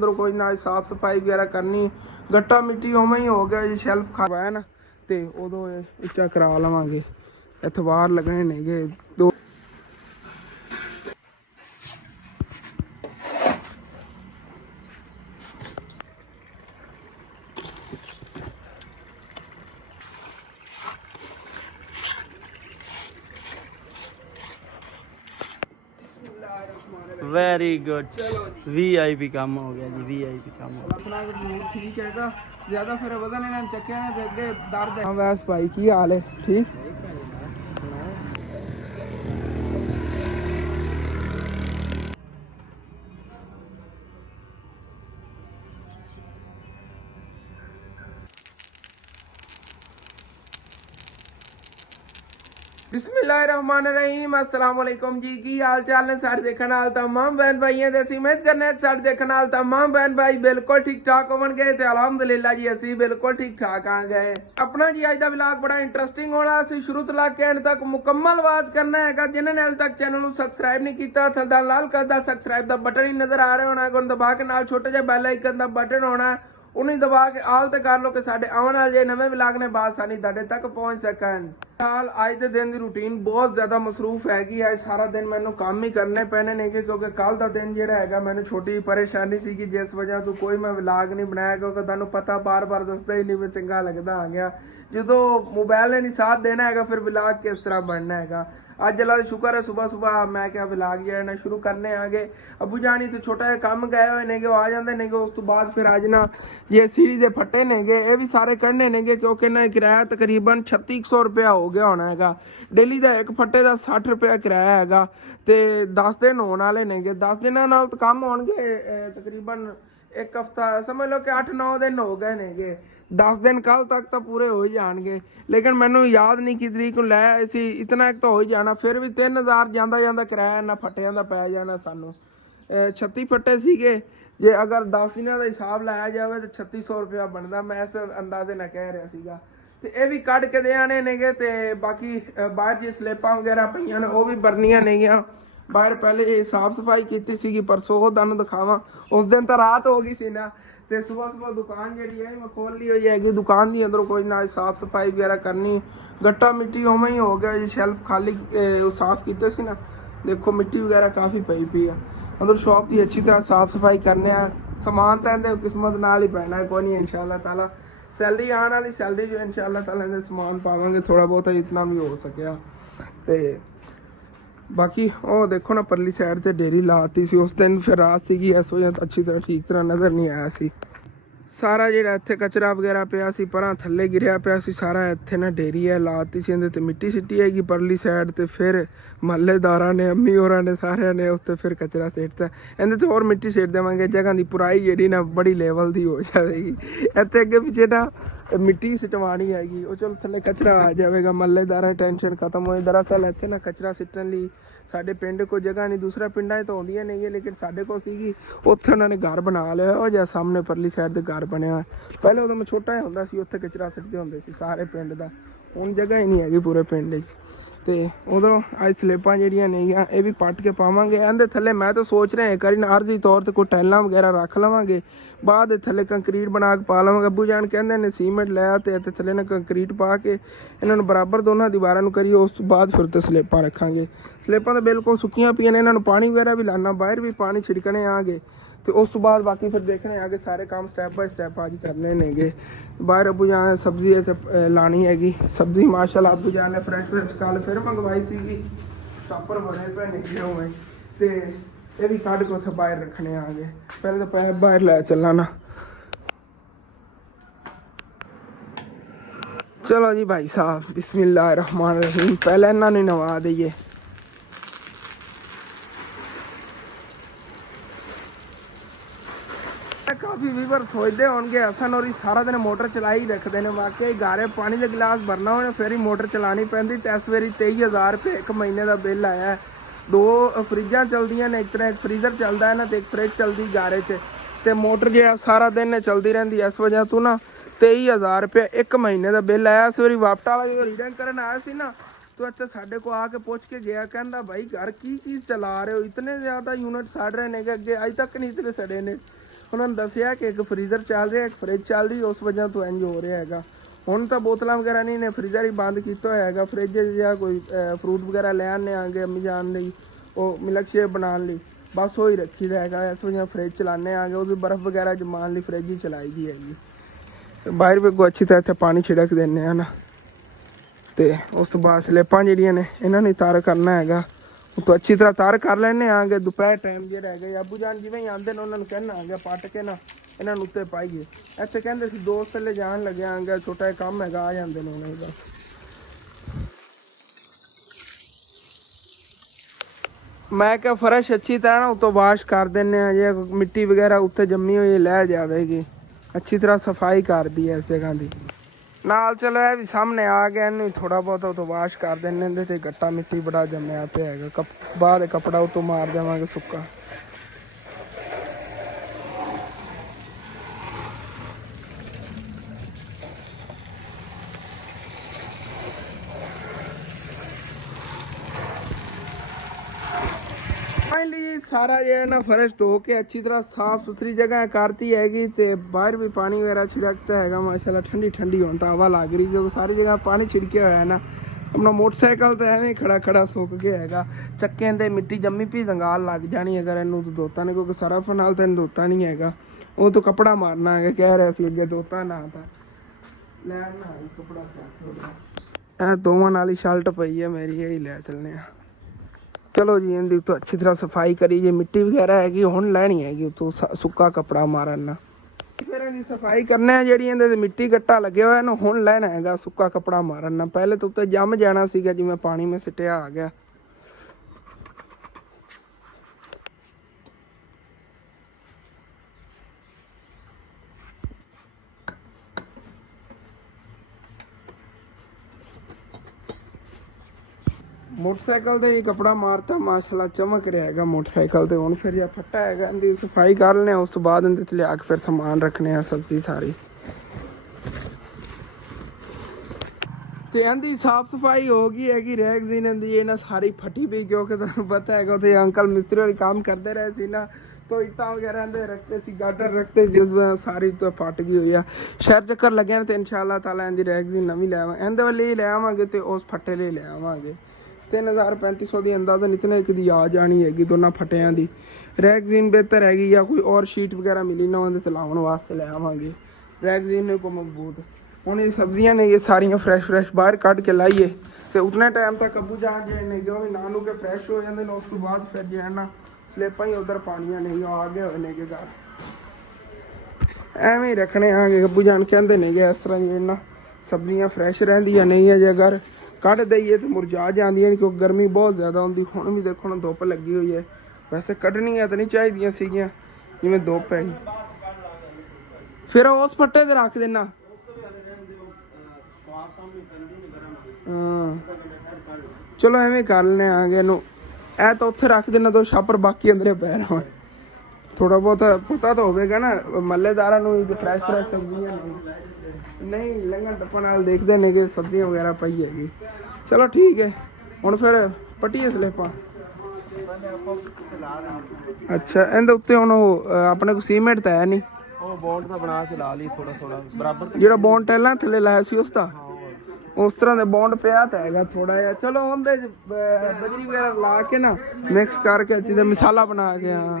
ਅੰਦਰੋਂ ਕੋਈ ਨਾ ਸਾਫ ਸਫਾਈ ਵਗੈਰਾ ਕਰਨੀ, ਗੱਟਾ ਮਿੱਟੀ ਉਵੇਂ ਹੀ ਹੋ ਗਿਆ ਜੀ। ਸ਼ੈਲਫ ਖਰਾਬ ਨਾ ਤੇ ਉਦੋਂ ਉੱਚਾ ਕਰਾ ਲਵਾਂਗੇ। ਐਤਵਾਰ ਲੱਗਣੇ ਨੇਗੇ ਦੋ। Very good. वीआईपी काम हो गया जी, वीआईपी काम हो अपना ठीक हैगा। ज्यादा फिर वजन इन्होंने चक्या ने अगे दर्द है। वैस भाई की हाल है? ठीक। बिस्मिल्लाहिर्रहमानिर्रहीम। अस्सलाम वालेकुम जी। की हाल चाल ने सारे देखने वाल तमाम बहन भाइयों दे। उम्मीद करने सारे देखने वाल तमाम बहन भाई बिल्कुल ठीक ठाक होवणगे ते अलहमदुलिल्लाह जी असी बिल्कुल ठीक ठाक आ गए। अपना जी अज दा व्लॉग बड़ा इंटरेस्टिंग होना। असी शुरू तो लग के एंड तक मुकम्मल वाच करना है। जिन्होंने हाल तक चैनल को सबसक्राइब नहीं किया थल्दा लाल करदा सबसक्राइब दा बटन ही नजर आ रहा होना, उन्हें दबा के नाल छोटे जिहा बैल आइकन दा बटन होना, उन्हें दबा के आल ते कर लो कि साडे आने वाले नवे व्लॉग ने बासानी तुहाडे तक पहुंच सकन। हाल अज के दिन की रूटीन बहुत ज़्यादा मसरूफ हैगी। अज सारा दिन मैंने काम ही करने पैने ने क्योंकि कल का दिन जो है मैंने छोटी परेशानी सी जिस वजह तो कोई मैं व्लॉग नहीं बनाया क्योंकि तुहानू पता बार बार दसदा ही नहीं मैं चंगा लगता आ गया। जो मोबाइल ने नहीं साथ देना है फिर व्लॉग किस तरह बनना है। अज अल्लाह का शुक्र है सुबह सुबह मैं क्या व्लॉग जो है शुरू करने आ गए। अबू जानी तो छोटा जिहा काम गए हुए ने आ जाते ने। उस तो बाद फिर अज ना ये सीढ़ी के फट्टे ने ये भी सारे कढ़ने ने क्योंकि ना किराया तकरीबन 3600 रुपया हो गया होना है। डेली का एक फट्टे का 60 रुपया किराया है तो 10 दिन होने वाले ने। 10 दिनों नाल तो कम होणगे तकरीबन एक हफ्ता समझ लो कि 8-9 दिन हो गए ने। 10 दिन कल तक तो पूरे हो ही जाएंगे। लेकिन मैनू याद नहीं कि तरीक को लै आए सी। इतना एक तो हो ही जाना। फिर भी 3000 जाता जाता किराया इन्ना फट्टियां दा पै जाना सानू। 36 फट्टे सीगे जे अगर 10 दिनों का हिसाब लाया जाए तो 3600 रुपया बनता। मैं इस अंदाजे ना कह रहा सीगा ते ये भी कढ़ के दे आने ने ते बाकी बाहर जी स्लेपां वगैरह पईयां ने वो भी भरनियां ने। बाहर पहले साफ सफाई की सी परसों वो तुहानू दिखावां। उस दिन तो रात हो गई सी ना ते सुबह सुबह दुकान जी है मैं खोल ली हुई है। दुकान की अंदरों कोई ना साफ सफाई वगैरह करनी, गट्टा मिट्टी उवें ही हो गया जी। शैल्फ खाली साफ किते सी ना, देखो मिट्टी वगैरह काफ़ी पई पई है। अंदर शॉप की अच्छी तरह साफ सफाई करने समान तो इन्हें किस्मत नाल ही पैना है कोई नहीं। इंशाअल्लाह ताला सैलरी आने वाली सैलरी जो इंशाअल्लाह ताला इन्हें समान पावांगे थोड़ा बहुत जितना भी हो सकिया। तो बाकी वो देखो ना परली साइड से डेरी लाती सी उस दिन फिर रात सी इस वजह अच्छी तरह ठीक तरह नज़र नहीं आया सी। सारा जिहड़ा इत्थे कचरा वगैरह पिया सी परां थल्ले गिरिया पिया सी सारा इत्थे ना डेरी है लाती सी। इहदे ते मिट्टी सिट्टी हैगी परली साइड ते फिर महल्लेदारां ने अम्मी होरां ने सारियां ने उत्ते फिर कचरा सिट्टता। इहदे ते होर मिट्टी सिट्ट देवांगे जगह दी पुराई जिहड़ी ना बड़ी लेवल दी हो जाएगी। इत्थे अगे पिछे ना मिट्टी सिटवानी हैगी वो चलो थल्ले कचरा आ जाएगा। महल्लेदारां टेंशन खत्म होए। दरअसल इत्थे ना कचरा सिट्टण लई साडे पिंड कोई जगह नहीं, दूसरे पिंडां तो आउंदियां नहीं है लेकिन साडे कोल सीगी उत्थे उन्होंने घर बना लिया वो जिहा सामने परली साइड ते घर बनया। पहले उदों मैं छोटा जिहा हुंदा सी उत्थे कचरा सिट्टदे हुंदे सी सारे पिंड दा। हुण जगह ही नहीं हैगी पूरे पिंड च ते उधरों अज स्लेपां जिहड़ियां नेगियां ये भी पट के पावांगे। इहदे थल्ले मैं तो सोच रहा एक बारी आरजी तौर ते कोई टाइलां वगैरह रख लवांगे, बाद थल्ले कंक्रीट बना के पा लवांगे। अब्बू जान कहंदे ने सीमेंट लै ते इत्थे थल्ले ना कंक्रीट पा के इन्हां नूं बराबर दोनों दीवारां नूं करिए उस तो बाद फिर ते स्लेपां रखांगे। स्लेपां तो बिल्कुल सुक्कियां पियां ने, इन्हां नूं पानी वगैरह भी लाना, बाहर भी पानी छिड़कने आगे तो उस तो बाद बाकी फिर देखने आगे सारे काम स्टैप बाय स्टैप आज करने नेगे। बाहर अबू जान सब्जी इत्थे लानी हैगी। सब्जी माशाअल्लाह अबू जान ने फ्रैश फ्रैश कल फिर मंगवाई सीगी। छापर बने पे निकले हुए ते ये भी कढ़ के उत्थे बाहर रखने आ गए। पहले तो पैप बाहर लै चलना ना। चलो जी भाई साहब बिस्मिल्लाहिर्रहमानिर्रहीम। पहले इन्हां नूं नवा दईए। काफ़ी व्यूवर सोचते होंगे हसन और सारा दिन मोटर चलाई रखते हैं। वाकई गारे पानी के गिलास भरना होने फिर ही मोटर चलानी पैंदी। तो इस बारी 23,000 रुपये एक महीने का बिल आया है। 2 फ्रिजां चलदियां ने, एक तरह एक फ्रीजर चलता है ना तो एक फ्रिज चलती गारे च ते मोटर जो है सारा दिन चलती रहती। इस वजह तो ना 23,000 रुपये एक महीने का बिल आया। इस बारी वापटा वाला जो रीडिंग करन आया सी ना तो इतने साढ़े को आके पूछ के गया कहता भाई घर की चीज़ चला रहे हो, इतने ज़्यादा यूनिट सड़ रहे हैं कि अगे अज तक नहीं इतने सड़े ने। ਉਹਨਾਂ ਨੇ ਦੱਸਿਆ ਕਿ ਇੱਕ ਫਰੀਜ਼ਰ ਚੱਲ ਰਿਹਾ, ਇੱਕ ਫਰਿੱਜ ਚੱਲ ਰਹੀ, ਉਸ ਵਜ੍ਹਾ ਤੋਂ ਇੰਜ ਹੋ ਰਿਹਾ ਹੈਗਾ। ਹੁਣ ਤਾਂ ਬੋਤਲਾਂ ਵਗੈਰਾ ਨਹੀਂ ਨੇ, ਫਰੀਜ਼ਰ ਹੀ ਬੰਦ ਕੀਤਾ ਹੋਇਆ ਹੈਗਾ। ਫਰਿੱਜ ਜਾਂ ਕੋਈ ਫਰੂਟ ਵਗੈਰਾ ਲੈ ਆਉਂਦੇ ਆਂਗੇ ਅੰਮੀ ਜਾਨ ਲਈ, ਉਹ ਮਿਲਕ ਸ਼ੇਕ ਬਣਾਉਣ ਲਈ, ਬਸ ਉਹ ਹੀ ਰੱਖੀਦਾ ਹੈਗਾ। ਇਸ ਵਜ੍ਹਾ ਫਰਿੱਜ ਚਲਾਉਂਦੇ ਆਂਗੇ, ਉਹਦੀ ਬਰਫ਼ ਵਗੈਰਾ ਜਮਾਉਣ ਲਈ ਫਰਿੱਜ ਹੀ ਚਲਾਈ ਦੀ ਹੈਗੀ। ਤੇ ਬਾਹਰ ਵੀ ਅੱਗੋਂ ਅੱਛੀ ਤਰ੍ਹਾਂ ਇੱਥੇ ਪਾਣੀ ਛਿੜਕ ਦਿੰਦੇ ਹਾਂ ਨਾ। ਤੇ ਉਸ ਤੋਂ ਬਾਅਦ ਸਲੇਪਾਂ ਜਿਹੜੀਆਂ ਨੇ ਇਹਨਾਂ ਨੂੰ ਤਾਰ ਕਰਨਾ ਹੈਗਾ, ਉਹ ਤੋਂ ਅੱਛੀ ਤਰ੍ਹਾਂ ਤਾਰ ਕਰ ਲੈਣੇ ਆਂਗੇ। ਦੁਪਹਿਰ ਟਾਈਮ ਜੇ ਰਹਿ ਗਏ ਅੱਬੂ ਜਾਨ ਜਿਵੇਂ ਹੀ ਆਉਂਦੇ ਨੇ ਉਹਨਾਂ ਨੂੰ ਕਹਿਣਾ ਆਂਗੇ ਪੱਟ ਕੇ ਨਾ ਇਹਨਾਂ ਨੂੰ ਉੱਤੇ ਪਾਈਏ। ਇੱਥੇ ਕਹਿੰਦੇ ਸੀ ਦੋਸਤ ਲੈ ਜਾਣ ਲੱਗਿਆ ਆਂਗੇ, ਛੋਟਾ ਜਿਹਾ ਕੰਮ ਹੈਗਾ, ਆ ਜਾਂਦੇ ਨੇ ਉਹਨਾਂ ਬਸ। ਮੈਂ ਕਿਹਾ ਫਰਸ਼ ਅੱਛੀ ਤਰ੍ਹਾਂ ਨਾ ਉੱਤੋਂ ਵਾਸ਼ ਕਰ ਦਿੰਦੇ ਆ, ਜੇ ਮਿੱਟੀ ਵਗੈਰਾ ਉੱਤੇ ਜੰਮੀ ਹੋਈ ਲੈ ਜਾਵੇਗੀ। ਅੱਛੀ ਤਰ੍ਹਾਂ ਸਫਾਈ ਕਰਦੀ ਹੈ ਇਸ ਜਗ੍ਹਾ ਦੀ ਨਾਲ। ਚਲੋ ਇਹ ਵੀ ਸਾਹਮਣੇ ਆ ਗਿਆ, ਇਹਨੂੰ ਵੀ ਥੋੜਾ ਬਹੁਤ ਉਤੋਂ ਵਾਸ਼ ਕਰ ਦਿੰਦੇ। ਇਹਦੇ ਤੇ ਗੱਟਾ ਮਿੱਟੀ ਬੜਾ ਜੰਮਿਆ ਪਿਆ ਹੈਗਾ, ਬਾਅਦ ਕੱਪੜਾ ਉਤੋਂ ਮਾਰ ਦੇਵਾਂਗੇ ਸੁੱਕਾ। ਫਾਈਨਲੀ ਸਾਰਾ ਜਿਹੜਾ ਨਾ ਫਰਸ਼ ਧੋ ਕੇ ਅੱਛੀ ਤਰ੍ਹਾਂ ਸਾਫ ਸੁਥਰੀ ਜਗ੍ਹਾ ਕਰਤੀ ਹੈਗੀ। ਤੇ ਬਾਹਰ ਵੀ ਪਾਣੀ ਵਗੈਰਾ ਛਿੜਕਦਾ ਹੈਗਾ ਮਾਸ਼ਾਅੱਲਾ। ਠੰਡੀ ਠੰਡੀ ਹੁਣ ਤਾਂ ਹਵਾ ਲੱਗ ਰਹੀ, ਕਿਉਂਕਿ ਸਾਰੀ ਜਗ੍ਹਾ ਪਾਣੀ ਛਿੜਕਿਆ ਹੋਇਆ ਹੈ ਨਾ। ਆਪਣਾ ਮੋਟਰਸਾਈਕਲ ਤਾਂ ਐਵੇਂ ਖੜਾ ਖੜਾ ਸੁੱਕ ਗਿਆ ਹੈਗਾ, ਚੱਕਿਆਂ ਤੇ ਮਿੱਟੀ ਜੰਮੀ ਪਈ ਜੰਗਾਲ ਲੱਗ ਜਾਣੀ ਅਗਰ ਇਹਨੂੰ ਧੋਤਾ ਨਹੀਂ, ਕਿਉਂਕਿ ਸਰਫ ਨਾਲ ਤਾਂ ਇਹਨੂੰ ਧੋਤਾ ਨਹੀਂ ਹੈਗਾ। ਉਹ ਤੋਂ ਕੱਪੜਾ ਮਾਰਨਾ ਹੈਗਾ, ਕਹਿ ਰਿਹਾ ਸੀ ਅੱਗੇ ਧੋਤਾ ਨਾ ਤਾਂ ਲੈਣ ਨਾ ਕੱਪੜਾ। ਇਹ ਦੋਵਾਂ ਨਾਲ ਹੀ ਸ਼ਰਟ ਪਈ ਹੈ ਮੇਰੀ, ਇਹ ਹੀ ਲੈ ਚੱਲਨੇ ਆ। ਚਲੋ ਜੀ ਇਹਦੀ ਉੱਤੋਂ ਅੱਛੀ ਤਰ੍ਹਾਂ ਸਫਾਈ ਕਰੀ। ਜੇ ਮਿੱਟੀ ਵਗੈਰਾ ਹੈਗੀ ਹੁਣ ਲੈਣੀ ਹੈਗੀ ਉੱਤੋਂ ਸੁੱਕਾ ਕੱਪੜਾ ਮਾਰਨ ਨਾਲ। ਫਿਰ ਇਹਦੀ ਸਫਾਈ ਕਰਨਾ ਹੈ, ਜਿਹੜੀ ਇਹਦੇ ਤੇ ਮਿੱਟੀ ਗੱਟਾ ਲੱਗਿਆ ਹੋਇਆ ਇਹਨੂੰ ਹੁਣ ਲੈਣਾ ਹੈਗਾ ਸੁੱਕਾ ਕੱਪੜਾ ਮਾਰਨ ਨਾਲ। ਪਹਿਲੇ ਤਾਂ ਉੱਤੇ ਜੰਮ ਜਾਣਾ ਸੀਗਾ, ਜਿਵੇਂ ਪਾਣੀ ਮੈਂ ਸਿੱਟਿਆ ਆ ਗਿਆ। मोटरसाइकिल ਤੇ ਹੀ कपड़ा मारता माशाल्लाह चमक ਰਿਹਾ ਹੈਗਾ मोटरसाइकिल ਤੇ। ਹੁਣ ਫਿਰ ਇਹ ਫੱਟਾ ਹੈਗਾ, ਇਹਦੀ ਸਫਾਈ ਕਰ ਲੈਣੇ, ਉਸ ਤੋਂ ਬਾਅਦ ਇਹਦੇ ਤੇ ਲਿਆ ਕੇ ਫਿਰ ਸਮਾਨ ਰੱਖਣੇ ਆ ਸਬਜ਼ੀ ਸਾਰੀ। ਤੇ ਇਹਦੀ ਸਾਫ ਸਫਾਈ ਹੋ ਗਈ ਹੈਗੀ। ਰੈਗਜ਼ੀਨ ਇਹਦੀ ਇਹ ਨਾ ਸਾਰੀ ਫਟੀ ਪਈ, ਕਿਉਂਕਿ ਤੁਹਾਨੂੰ ਪਤਾ ਹੈਗਾ ਉੱਥੇ ਅੰਕਲ ਮਿਸਤਰੀ ਵਾਲੀ ਕੰਮ ਕਰਦੇ ਰਹੇ ਸੀ ਨਾ, तो ਇੱਟਾਂ ਵਗੈਰਾ ਇਹਦੇ ਰੱਖਦੇ ਸੀ, ਗਾਡਰ ਰੱਖਦੇ ਜਿਸ ਵਜ੍ਹਾ ਸਾਰੀ ਤੋਂ ਫਟ ਗਈ ਹੋਈ ਆ। ਸ਼ਹਿਰ ਚੱਕਰ ਲੱਗਿਆ ਤੇ ਇਨਸ਼ਾਅੱਲਾ ਤਾਲਾ ਇਹਦੀ ਰੈਗਜ਼ੀਨ ਨਵੀਂ ਲੈ ਆਵਾਂ, ਇਹਦੇ ਵਾਲੀ ਹੀ ਲੈ ਆਵਾਂਗੇ ਤੇ ਉਸ ਫੱਟੇ ਲਈ ਲੈ ਆਵਾਂਗੇ। 3000-3500 ਦੀ ਅੰਦਾਜ਼ਨ ਇਤਨੇ ਇੱਕ ਦੀ ਆ ਜਾਣੀ ਹੈਗੀ ਦੋਨਾਂ ਫਟਿਆਂ ਦੀ। ਰੈਗਜ਼ੀਨ ਬਿਹਤਰ ਹੈਗੀ, ਜਾਂ ਕੋਈ ਔਰ ਸ਼ੀਟ ਵਗੈਰਾ ਮਿਲੀ ਨਾ ਉਹਦੇ ਤੇ ਲਾਉਣ ਵਾਸਤੇ ਲੈ ਆਵਾਂਗੇ। ਰੈਗਜ਼ੀਨ ਨੇ ਕੋ ਮਜ਼ਬੂਤ। ਹੁਣ ਇਹ ਸਬਜ਼ੀਆਂ ਨੇ ਇਹ ਸਾਰੀਆਂ ਫਰੈਸ਼ ਬਾਹਰ ਕੱਢ ਕੇ ਲਾਈਏ ਤੇ ਉਤਨੇ ਟਾਈਮ ਤੱਕ ਅੱਬੂ ਜਾਨ ਜਿਹੜੇ ਨੇ ਉਹ ਵੀ ਨਾਨੂ ਕੇ ਫਰੈਸ਼ ਹੋ ਜਾਂਦੇ ਨੇ। ਉਸ ਤੋਂ ਬਾਅਦ ਫਿਰ ਜੇ ਹੈ ਨਾ ਸਲੇਪਾਂ ਹੀ ਉਧਰ ਪਾਣੀਆਂ ਨੇ, ਆ ਗਏ ਹੋਏ ਨੇ ਘਰ। ਐਵੇਂ ਹੀ ਰੱਖਣੇ ਆਗੇ। ਅੱਬੂ ਜਾਨ ਕਹਿੰਦੇ ਨੇ ਇਸ ਤਰ੍ਹਾਂ ਹੀ ਨਾ ਸਬਜ਼ੀਆਂ ਫਰੈਸ਼ ਰਹਿੰਦੀਆਂ ਨਹੀਂ ਹੈ, ਜੇ ਅਗਰ ਕੱਢ ਦਈਏ ਤੇ ਮੁਰਝਾ ਜਾਂਦੀਆਂ ਨੇ, ਕਿਉਂਕਿ ਗਰਮੀ ਬਹੁਤ ਜ਼ਿਆਦਾ ਹੁੰਦੀ। ਹੁਣ ਵੀ ਦੇਖੋ ਨਾ ਧੁੱਪ ਲੱਗੀ ਹੋਈ ਹੈ, ਵੈਸੇ ਕੱਢਣੀਆਂ ਤਾਂ ਨਹੀਂ ਚਾਹੀਦੀਆਂ ਸੀਗੀਆਂ ਜਿਵੇਂ ਧੁੱਪ ਹੈ। ਫਿਰ ਉਸ ਫੱਟੇ ਤੇ ਰੱਖ ਦੇਣਾ। ਹਾਂ ਚਲੋ ਐਵੇਂ ਕਰ ਲੈਣੇ ਆਗੇ ਇਹਨੂੰ। ਇਹ ਤਾਂ ਉੱਥੇ ਰੱਖ ਦੇਣਾ ਦੋ ਛਾਪਰ, ਬਾਕੀ ਅੰਦਰੇ ਪੈ ਰਹਾਂ। ਥੋੜਾ ਬਹੁਤ ਪਤਾ ਤਾਂ ਹੋਵੇਗਾ ਨਾ ਮਹੱਲੇਦਾਰਾਂ ਨੂੰ ਫਰੈਸ਼ ਸਬਜ਼ੀਆਂ ਨਹੀਂ ਲੰਘਣ ਟੱਪਣ ਨਾਲ ਦੇਖਦੇ ਨੇ ਕਿ ਸਬਜ਼ੀਆਂ ਵਗੈਰਾ ਪਈ ਹੈਗੀ। ਚਲੋ ਠੀਕ ਹੈ, ਹੁਣ ਫਿਰ ਪੱਟੀਏ ਸਲੇਪਾਂ। ਅੱਛਾ ਇਹਦੇ ਉੱਤੇ ਹੁਣ ਉਹ ਆਪਣੇ ਕੋਲ ਸੀਮੈਂਟ ਤਾਂ ਹੈ ਨਹੀਂ, ਉਹ ਬੌਂਡ ਦਾ ਬਣਾ ਕੇ ਲਾ ਲਈ ਥੋੜਾ ਬਰਾਬਰ। ਜਿਹੜਾ ਬੌਂਡ ਟੈਲਾਂ ਥੱਲੇ ਲਾਇਆ ਸੀ ਉਸ ਦਾ ਉਸ ਤਰ੍ਹਾਂ ਦੇ ਬੌਂਡ ਪਿਆ ਤਾਂ ਹੈਗਾ ਥੋੜਾ ਜਿਹਾ। ਚਲੋ ਉਹਦੇ ਬਜਰੀ ਵਗੈਰਾ ਲਾ ਕੇ ਨਾ ਮਿਕਸ ਕਰਕੇ ਅੱਛੀ ਤੇ ਮਸਾਲਾ ਬਣਾ ਕੇ। ਹਾਂ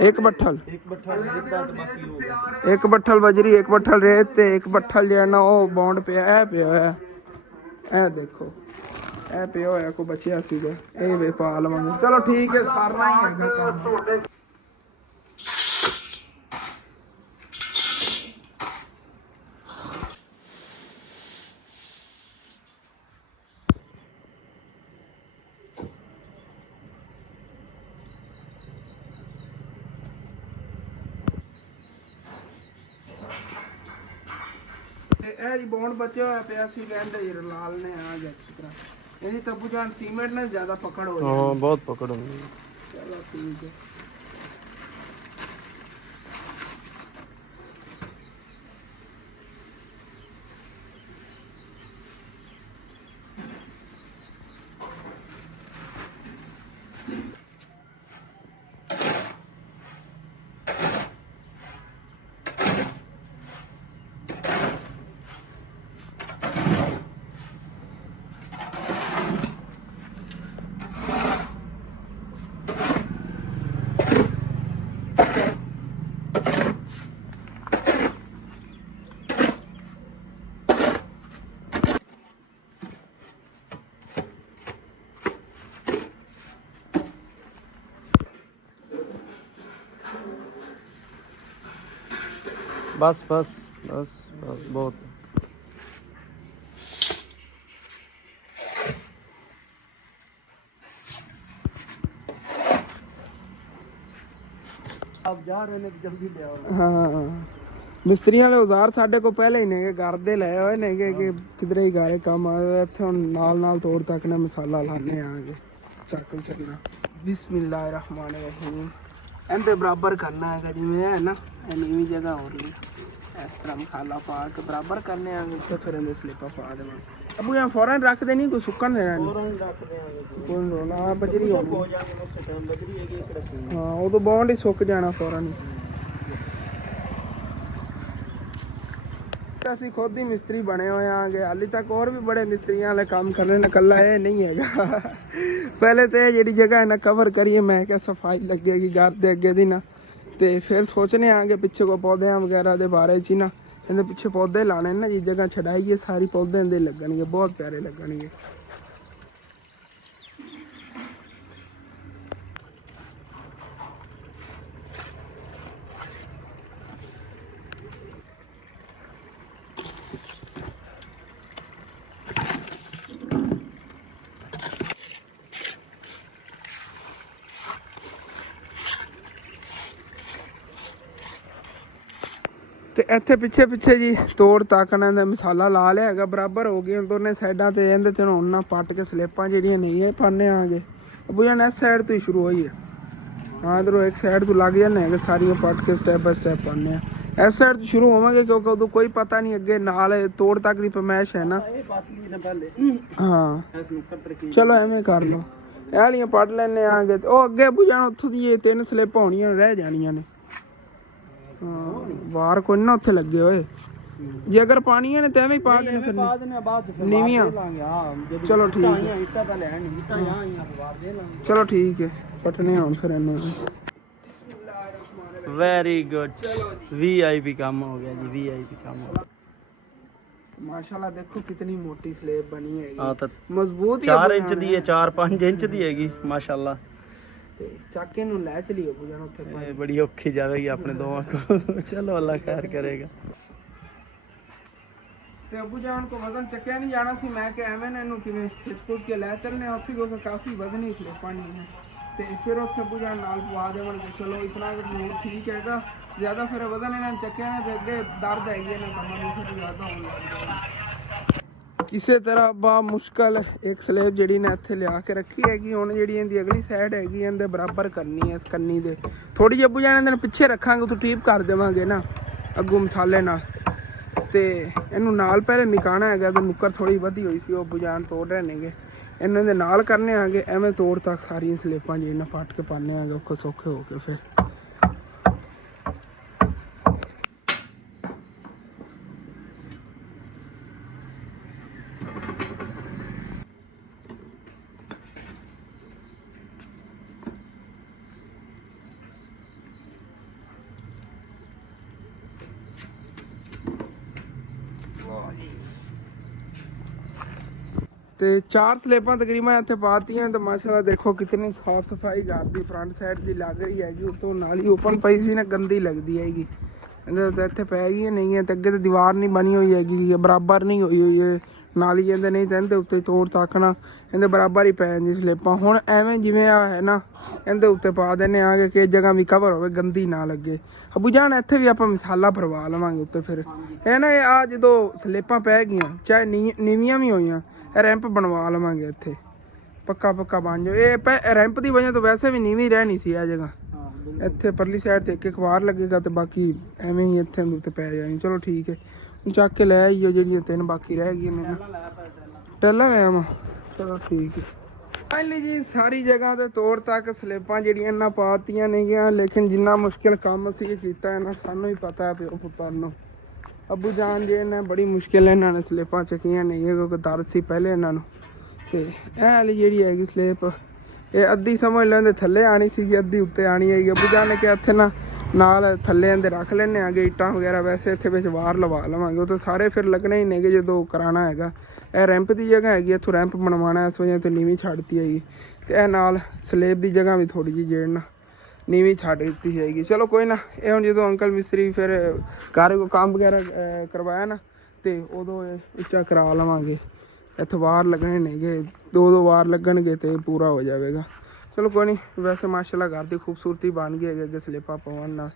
ਇੱਕ ਬੱਠਲ ਬਜਰੀ, ਇੱਕ ਬੱਠਲ ਰੇਤ ਤੇ ਇੱਕ ਬੱਠਲ ਜਿਹੜਾ ਨਾ ਉਹ ਬੌਂਡ ਪਿਆ। ਇਹ ਪਿਆ ਹੋਇਆ, ਇਹ ਦੇਖੋ ਇਹ ਪਿਆ ਹੋਇਆ ਕੋਈ ਬਚਿਆ ਸੀਗਾ, ਇਹ ਵੇ ਪਾ ਲਵਾਂਗੇ। ਚਲੋ ਠੀਕ ਹੈ, ਸਾਰਨਾ ਹੀ ਹੈਗਾ ਕੰਮ। ਇਹ ਜੀ ਬੌਂਡ ਬਚਿਆ ਹੋਇਆ ਪਿਆ ਸੀ, ਕਹਿੰਦੇ ਲਾਲ ਨੇ ਆ ਗਿਆ ਅੱਛੀ ਤਰ੍ਹਾਂ। ਇਹਦੀ ਤੱਬੂ ਜਾਨ ਸੀਮੈਂਟ ਨਾਲ ਜ਼ਿਆਦਾ ਪਕੜ ਹੋ ਜਾਂਦੀ। ਹਾਂ ਬਹੁਤ ਪਕੜ ਹੁੰਦੀ ਹੈ। ਚਲੋ ਠੀਕ ਹੈ। बस बस बस बस बहुत। आप जा रहे ने जल्दी ले आओ। हाँ ਮਿਸਤਰੀਆਂ ਵਾਲੇ ਔਜ਼ਾਰ ਸਾਡੇ ਕੋਲ ਪਹਿਲੇ ਹੀ ਨੇਗੇ, ਘਰ ਦੇ ਲਏ ਹੋਏ ਨੇਗੇ ਕਿ ਕਿਧਰੇ ਹੀ ਗਾਰੇ ਕੰਮ ਆਏ। ਇੱਥੇ ਹੁਣ ਨਾਲ ਨਾਲ ਤੋੜ ਤੱਕ ਨੇ ਮਸਾਲਾ ਲਾਣੇ ਆਗੇ ਚੱਕ ਚੱਲਣਾ। ਬਿਸਮਿਲ੍ਲਾਹਿਰਰਹਿਮਾਨਿਰਰਹੀਮ। ਇਹਦੇ ਬਰਾਬਰ ਕਰਨਾ ਹੈਗਾ ਜਿਵੇਂ ਹੈ ਨਾ, ਇਹ ਨੀਵੀਂ ਜਗ੍ਹਾ ਹੋ ਰਹੀ ਹੈ, ਇਸ ਤਰ੍ਹਾਂ ਮਸਾਲਾ ਪਾ ਕੇ ਬਰਾਬਰ ਕਰਨੇ ਆਗੇ ਤੇ ਫਿਰ ਇਹਦੇ ਸਲਿੱਪਾਂ ਪਾ ਦੇਣਾ। ਅਬੂ ਜਾਂ ਫੌਰਨ ਰੱਖ ਦੇਣੀ, ਕੋਈ ਸੁੱਕਣ ਦੇਣਾ ਫੌਰਨ ਰੱਖ ਦੇਵਾਂਗੇ, ਕੋਈ ਰੋਣਾ ਬਜਰੀ ਹੋ ਜਾਣੀ ਉਸ ਟਾਈਮ ਬਜਰੀ ਹੈਗੀ ਇੱਕ ਰੱਖਣੀ। ਹਾਂ ਉਦੋਂ ਬੌਂਡ ਹੀ ਸੁੱਕ ਜਾਣਾ ਫੌਰਨ ਹੀ। ਅਸੀਂ ਖੁਦ ਹੀ ਮਿਸਤਰੀ ਬਣੇ ਹੋਏ ਆਂਗੇ, ਹਾਲੇ ਤੱਕ ਹੋਰ ਵੀ ਬੜੇ ਮਿਸਤਰੀਆਂ ਵਾਲੇ ਕੰਮ ਕਰ ਰਹੇ ਨੇ, ਇਕੱਲਾ ਇਹ ਨਹੀਂ ਹੈਗਾ। ਪਹਿਲੇ ਤੇ ਜਿਹੜੀ ਜਗ੍ਹਾ ਹੈ ਨਾ ਕਵਰ ਕਰੀਏ, ਮੈਂ ਕਿਹਾ ਸਫਾਈ ਲੱਗੇਗੀ ਘਰ ਦੇ ਅੱਗੇ ਦੀ ਨਾ, ਤੇ ਫਿਰ ਸੋਚਨੇ ਆਂਗੇ ਪਿੱਛੇ ਕੋ ਪੌਦਿਆਂ ਵਗੈਰਾ ਦੇ ਬਾਰੇ 'ਚ ਨਾ, ਇਹਦੇ ਪਿੱਛੇ ਪੌਦੇ ਲਾਣੇ ਨਾ, ਜੀ ਜਗ੍ਹਾ ਛਡਾਈਏ ਸਾਰੀ ਪੌਦਿਆਂ ਦੇ ਲੱਗਣਗੇ, ਬਹੁਤ ਪਿਆਰੇ ਲੱਗਣਗੇ। ਤੇ ਇੱਥੇ ਪਿੱਛੇ ਪਿੱਛੇ ਜੀ ਤੋੜ ਤਾਕਣਾ ਦਾ ਮਸਾਲਾ ਲਾ ਲਿਆ ਹੈਗਾ, ਬਰਾਬਰ ਹੋ ਗਏ ਦੋਨੇ ਸਾਈਡਾਂ ਤੇ। ਇਹਦੇ ਤੇ ਹੁਣ ਨਾ ਪੱਟ ਕੇ ਸਲਿੱਪਾਂ ਜਿਹੜੀਆਂ ਨਹੀਂ ਇਹ ਪਾਣੇ ਆਗੇ। ਬੁਝਾ ਇਸ ਸਾਈਡ ਤੋਂ ਹੀ ਸ਼ੁਰੂ ਹੋਈ ਹੈ। ਹਾਂ ਇਧਰੋਂ ਇੱਕ ਸਾਈਡ ਤੋਂ ਲੱਗ ਜਾਂਦੇ ਹੈਗੇ, ਸਾਰੀਆਂ ਪੱਟ ਕੇ ਸਟੈਪ ਬਾਈ ਸਟੈਪ ਪਾਣੇ ਆ। ਇਸ ਸਾਈਡ ਤੋਂ ਸ਼ੁਰੂ ਹੋਵਾਂਗੇ ਕਿਉਂਕਿ ਉਦੋਂ ਕੋਈ ਪਤਾ ਨਹੀਂ ਅੱਗੇ ਨਾਲ ਤੋੜ ਤੱਕ ਦੀ ਫਰਮਾਇਸ਼ ਹੈ ਨਾ। ਹਾਂ ਚਲੋ ਐਵੇਂ ਕਰ ਲਓ, ਇਹ ਵਾਲੀਆਂ ਪੱਟ ਲੈਣੇ ਆਗੇ। ਉਹ ਅੱਗੇ ਬੁਝਾਣ ਉੱਥੋਂ ਦੀ 3 ਸਲਿੱਪਾਂ ਹੋਣੀਆਂ ਰਹਿ ਜਾਣੀਆਂ ਨੇ। ਹਾਂ ਬਾਹਰ ਕੋਈ ਨਾ ਉੱਥੇ ਲੱਗੇ ਹੋਏ, ਜੇ ਅਗਰ ਪਾਣੀਆਂ ਨੇ ਤਾਂ ਐਵੇਂ ਹੀ ਪਾ ਦੇਣੇ ਫਿਰ ਨੀਵੀਆਂ। ਚਲੋ ਠੀਕ ਹੈ, ਚਲੋ ਠੀਕ ਹੈ, ਪਟਨੇ ਹੁਣ ਫਿਰ ਇਹਨੂੰ। वेरी गुड, VIP काम हो गया जी, VIP काम हो गया। माशाल्लाह देखो कितनी मोटी स्लेब बनी है, हाँ तो मजबूत 4 इंच दी है, 4-5 इंच दी हैगी माशाल्लाह। ਤੇ ਚਾਕੇ ਨੂੰ ਲੈ ਚਲੀਏ ਬੁਝਣ ਉੱਥੇ ਇਹ ਬੜੀ ਔਖੀ ਜਾਵੇਗੀ ਆਪਣੇ ਦੋਵਾਂ ਕੋ। ਚਲੋ ਅੱਲਾ ਖੈਰ ਕਰੇਗਾ। ਤੇ ਅਬੂ ਜਾਨ ਕੋ ਵਜ਼ਨ ਚੱਕਿਆ ਨਹੀਂ ਜਾਣਾ ਸੀ, ਮੈਂ ਕਿ ਐਵੇਂ ਨਾ ਇਹਨੂੰ ਕਿਵੇਂ ਖਿੱਚ ਕੇ ਲੈ ਚੱਲਨੇ ਉੱਥੇ ਕਿਉਂਕਿ ਕਾਫੀ ਵਜ਼ਨੀ ਸਲਿੱਪਾਂ ਨਹੀਂ ਹੈ। ਤੇ ਫਿਰ ਉੱਥੇ ਅਬੂ ਜਾਨ ਨਾਲ ਪਵਾ ਦੇਵਣਗੇ। ਚਲੋ ਇਤਨਾ ਕੁ ਠੀਕ ਹੈਗਾ, ਜ਼ਿਆਦਾ ਫਿਰ ਵਜ਼ਨ ਇਹਨਾਂ ਨੇ ਚੱਕਿਆ ਨਾ ਤੇ ਅੱਗੇ ਦਰਦ ਹੈਗੀ ਇਹਨਾਂ ਕੰਮਾਂ ਨੂੰ, ਫਿਰ ਜ਼ਿਆਦਾ ਹੋਣ ਲੱਗ ਜਾਏਗਾ। ਕਿਸੇ ਤਰ੍ਹਾਂ ਬਾ ਮੁਸ਼ਕਲ ਇੱਕ ਸਲੇਬ ਜਿਹੜੀ ਨੇ ਇੱਥੇ ਲਿਆ ਕੇ ਰੱਖੀ ਹੈਗੀ। ਹੁਣ ਜਿਹੜੀ ਇਹਦੀ ਅਗਲੀ ਸਾਈਡ ਹੈਗੀ ਇਹਦੇ ਬਰਾਬਰ ਕਰਨੀ ਹੈ, ਇਸ ਕੰਨੀ ਦੇ ਥੋੜੀ ਜਿਹੀ ਅਬੂ ਜਾਨ ਇਹਦੇ ਪਿੱਛੇ ਰੱਖਾਂਗੇ, ਤੂੰ ਟੀਪ ਕਰ ਦੇਵਾਂਗੇ ਨਾ ਅੱਗੂ ਮਸਾਲੇ ਨਾਲ। ਤੇ ਇਹਨੂੰ ਨਾਲ ਪਹਿਲੇ ਨਿਕਾਣਾ ਹੈਗਾ, ਤੇ ਨੁੱਕਰ ਥੋੜੀ ਵਧੀ ਹੋਈ ਸੀ ਉਹ ਅਬੂ ਜਾਨ ਤੋੜ ਰਹੇ ਨੇਗੇ, ਇਹਨਾਂ ਦੇ ਨਾਲ ਕਰਨੇ ਆਗੇ। ਐਵੇਂ ਤੋੜ ਤੱਕ ਸਾਰੀਆਂ ਸਲੇਪਾਂ ਜਿਹੜੀਆਂ ਪੱਟ ਕੇ ਪਾਣੇ ਆਗੇ ਔਖੇ ਸੌਖੇ ਹੋ ਕੇ। ਫਿਰ ਤੇ 4 ਸਲੇਬਾਂ ਤਕਰੀਬਨ ਇੱਥੇ ਪਾਤੀਆਂ ਤੇ ਮਾਸ਼ਾਅੱਲਾ ਦੇਖੋ ਕਿਤਨੀ ਸਾਫ ਸਫਾਈ ਘਰ ਦੀ ਫਰੰਟ ਸਾਈਡ ਦੀ ਲੱਗ ਰਹੀ ਹੈਗੀ। ਉਤੋਂ ਨਾਲ ਹੀ ਓਪਨ ਪਈ ਸੀ ਨਾ, ਗੰਦੀ ਲੱਗਦੀ ਹੈਗੀ। ਇਹਦੇ ਤਾਂ ਇੱਥੇ ਪੈ ਗਈ ਨਹੀਂ ਹੈ, ਤੇ ਅੱਗੇ ਤੇ ਦੀਵਾਰ ਨਹੀਂ ਬਣੀ ਹੋਈ ਹੈਗੀ, ਬਰਾਬਰ ਨਹੀਂ ਹੋਈ ਹੋਈ ਹੈ ਨਾਲੀ ਇਹਦੇ, ਨਹੀਂ ਤਾਂ ਇਹਦੇ ਉੱਤੇ ਤੋੜ ਤਾਕਣਾ ਇਹਦੇ ਬਰਾਬਰ ਹੀ ਪੈ ਜਾਂਦੀ ਸਲੇਬਾਂ। ਹੁਣ ਐਵੇਂ ਜਿਵੇਂ ਆ ਹੈ ਨਾ, ਇਹਦੇ ਉੱਤੇ ਪਾ ਦਿੰਦੇ ਆਗੇ ਕਿ ਜਗ੍ਹਾ ਵੀ ਕਵਰ ਹੋਵੇ, ਗੰਦੀ ਨਾ ਲੱਗੇ। ਅਬੂ ਜਾਨ ਇੱਥੇ ਵੀ ਆਪਾਂ ਮਸਾਲਾ ਭਰਵਾ ਲਵਾਂਗੇ ਉੱਤੇ। ਫਿਰ ਇਹ ਨਾ ਆ ਜਦੋਂ ਸਲੇਬਾਂ ਪੈ ਗਈਆਂ ਚਾਹੇ ਨੀਵੀਆਂ ਵੀ ਹੋਈਆਂ, ਰੈਂਪ ਬਣਵਾ ਲਵਾਂਗੇ ਇੱਥੇ, ਪੱਕਾ ਬਣ ਜਾਓ। ਇਹ ਰੈਂਪ ਦੀ ਵਜ੍ਹਾ ਤੋਂ ਵੈਸੇ ਵੀ ਨੀਵੀਂ ਰਹਿਣੀ ਸੀ ਇਹ ਜਗ੍ਹਾ। ਇੱਥੇ ਪਰਲੀ ਸਾਈਡ ਤੇ ਇੱਕ ਵਾਰ ਲੱਗੇਗਾ ਤੇ ਬਾਕੀ ਐਵੇਂ ਹੀ ਇੱਥੇ ਉੱਤੇ ਪੈ ਜਾਣੀ। ਚਲੋ ਠੀਕ ਹੈ, ਚੱਕ ਕੇ ਲੈ ਆਈਓ ਜਿਹੜੀਆਂ 3 ਬਾਕੀ ਰਹਿ ਗਈਆਂ ਨੇ। ਟੈਲਾ ਲੈ ਆਵਾਂ, ਚਲੋ ਠੀਕ ਹੈ। ਫਾਈਨਲੀ ਜੀ ਸਾਰੀ ਜਗ੍ਹਾ ਤੇ ਤੋੜ ਤੱਕ ਸਲੇਬਾਂ ਜਿਹੜੀਆਂ ਇਹਨਾਂ ਪਾਤੀਆਂ ਨੇਗੀਆਂ, ਲੇਕਿਨ ਜਿੰਨਾ ਮੁਸ਼ਕਿਲ ਕੰਮ ਅਸੀਂ ਕੀਤਾ ਹੈ ਨਾ, ਸਾਨੂੰ ਹੀ ਪਤਾ ਹੈ ਪਿਓ ਪੁੱਤਾਂ ਨੂੰ। ਅਬੂ ਜਾਨ ਜੀ ਨੇ ਬੜੀ ਮੁਸ਼ਕਿਲ ਇਹਨਾਂ ਨੇ ਸਲੇਬਾਂ ਚੱਕੀਆਂ ਨਹੀਂ ਕਿਉਂਕਿ ਦਰਦ ਸੀ ਪਹਿਲੇ ਇਹਨਾਂ ਨੂੰ। ਤੇ ਇਹ ਵਾਲੀ ਜਿਹੜੀ ਹੈਗੀ ਸਲੇਬ, ਇਹ ਅੱਧੀ ਸਮਝ ਲੈਂਦੇ ਥੱਲੇ ਆਣੀ ਸੀਗੀ, ਅੱਧੀ ਉੱਤੇ ਆਣੀ ਹੈਗੀ। ਅਬੂ ਜਾਨ ਨੇ ਕਿਹਾ ਇੱਥੇ ਨਾ ਨਾਲ ਥੱਲੇ ਇਹਦੇ ਰੱਖ ਲੈਣੇ ਆਗੇ ਇੱਟਾਂ ਵਗੈਰਾ, ਵੈਸੇ ਇੱਥੇ ਵਿੱਚ ਵਾਰ ਲਵਾ ਲਵਾਂਗੇ, ਉਹ ਤਾਂ ਸਾਰੇ ਫਿਰ ਲੱਗਣੇ ਹੀ ਨੇਗੇ ਜਦੋਂ ਕਰਾਉਣਾ ਹੈਗਾ। ਇਹ ਰੈਂਪ ਦੀ ਜਗ੍ਹਾ ਹੈਗੀ, ਇੱਥੋਂ ਰੈਂਪ ਬਣਵਾਉਣਾ, ਇਸ ਵਜ੍ਹਾ ਤੋਂ ਨੀਵੀਂ ਛੱਡਤੀ ਹੈਗੀ। ਤੇ ਇਹ ਨਾਲ ਸਲੇਬ ਦੀ ਜਗ੍ਹਾ ਵੀ ਥੋੜੀ ਜਿਹੀ ਜੇੜਨਾ, ਨੀਵੀਂ ਛੱਡ ਦਿੱਤੀ ਜਾਏਗੀ। ਚਲੋ ਕੋਈ ਨਾ, ਇਹ ਹੁਣ ਜਦੋਂ ਅੰਕਲ ਮਿਸਤਰੀ ਫਿਰ ਘਰ ਕੋ ਕੰਮ ਵਗੈਰਾ ਕਰਵਾਇਆ ਨਾ ਤੇ ਉਦੋਂ ਇਹ ਉੱਚਾ ਕਰਾ ਲਵਾਂਗੇ। ਇੱਥੇ ਵਾਰ ਲੱਗਣੇ ਨੇਗੇ, 2 ਵਾਰ ਲੱਗਣਗੇ ਤੇ ਪੂਰਾ ਹੋ ਜਾਵੇਗਾ। ਚਲੋ ਕੋਈ ਨਹੀਂ, ਵੈਸੇ ਮਾਸ਼ਾਅੱਲਾ ਘਰ ਦੀ ਖੂਬਸੂਰਤੀ ਬਣ ਗਈ ਹੈਗੀ ਅੱਗੇ ਸਲੇਪਾ ਪਵਨ ਨਾਲ।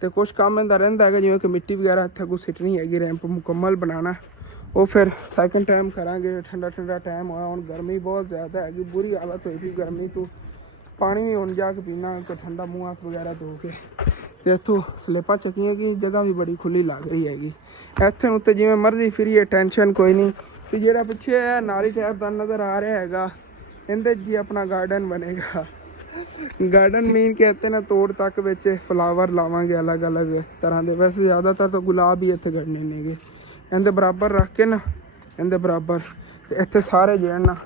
ਤੇ ਕੁਛ ਕੰਮ ਇਹਦਾ ਰਹਿੰਦਾ ਹੈਗਾ, ਜਿਵੇਂ ਕਿ ਮਿੱਟੀ ਵਗੈਰਾ ਇੱਥੇ ਕੋਈ ਸਿੱਟਣੀ ਹੈਗੀ, ਰੈਂਪ ਮੁਕੰਮਲ ਬਣਾਉਣਾ, ਉਹ ਫਿਰ ਸੈਕਿੰਡ ਟਾਈਮ ਕਰਾਂਗੇ। ਠੰਡਾ ਟਾਈਮ ਹੋਇਆ, ਹੁਣ ਗਰਮੀ ਬਹੁਤ ਜ਼ਿਆਦਾ ਹੈਗੀ, ਬੁਰੀ ਹਾਲਤ ਹੋਈ ਪਈ ਗਰਮੀ ਤੋਂ। ਪਾਣੀ ਵੀ ਹੁਣ ਜਾ ਕੇ ਪੀਣਾ ਕਿ ਠੰਡਾ ਮੂੰਹ ਹੱਥ ਵਗੈਰਾ ਧੋ ਕੇ। ਤੇ ਇੱਥੋਂ ਸਲੇਪਾਂ ਚੱਕੀਆਂ ਕਿ ਜਗ੍ਹਾ ਵੀ ਬੜੀ ਖੁੱਲੀ ਲੱਗ ਰਹੀ ਹੈਗੀ। ਇੱਥੇ ਉੱਤੇ ਜਿਵੇਂ ਮਰਜ਼ੀ ਫਿਰੀਏ, ਟੈਨਸ਼ਨ ਕੋਈ ਨਹੀਂ। ਤੇ ਜਿਹੜਾ ਪਿੱਛੇ ਹੈ ਨਾਲੀ ਟਾਈਪ ਦਾ ਨਜ਼ਰ ਆ ਰਿਹਾ ਹੈਗਾ, ਇਹਦੇ ਜੀ ਆਪਣਾ ਗਾਰਡਨ ਬਣੇਗਾ। ਗਾਰਡਨ ਮੀਨ ਕੇ ਇੱਥੇ ਨਾ ਤੋੜ ਤੱਕ ਵਿੱਚ ਫਲਾਵਰ ਲਾਵਾਂਗੇ ਅਲੱਗ ਅਲੱਗ ਤਰ੍ਹਾਂ ਦੇ। ਵੈਸੇ ਜ਼ਿਆਦਾਤਰ ਤਾਂ ਗੁਲਾਬ ਹੀ ਇੱਥੇ ਕੱਢਣੇ ਨੇਗੇ। ਇਹਦੇ ਬਰਾਬਰ ਰੱਖ ਕੇ ਨਾ, ਇਹਦੇ ਬਰਾਬਰ ਤੇ ਇੱਥੇ ਸਾਰੇ ਜਿਹੜੇ ਨਾ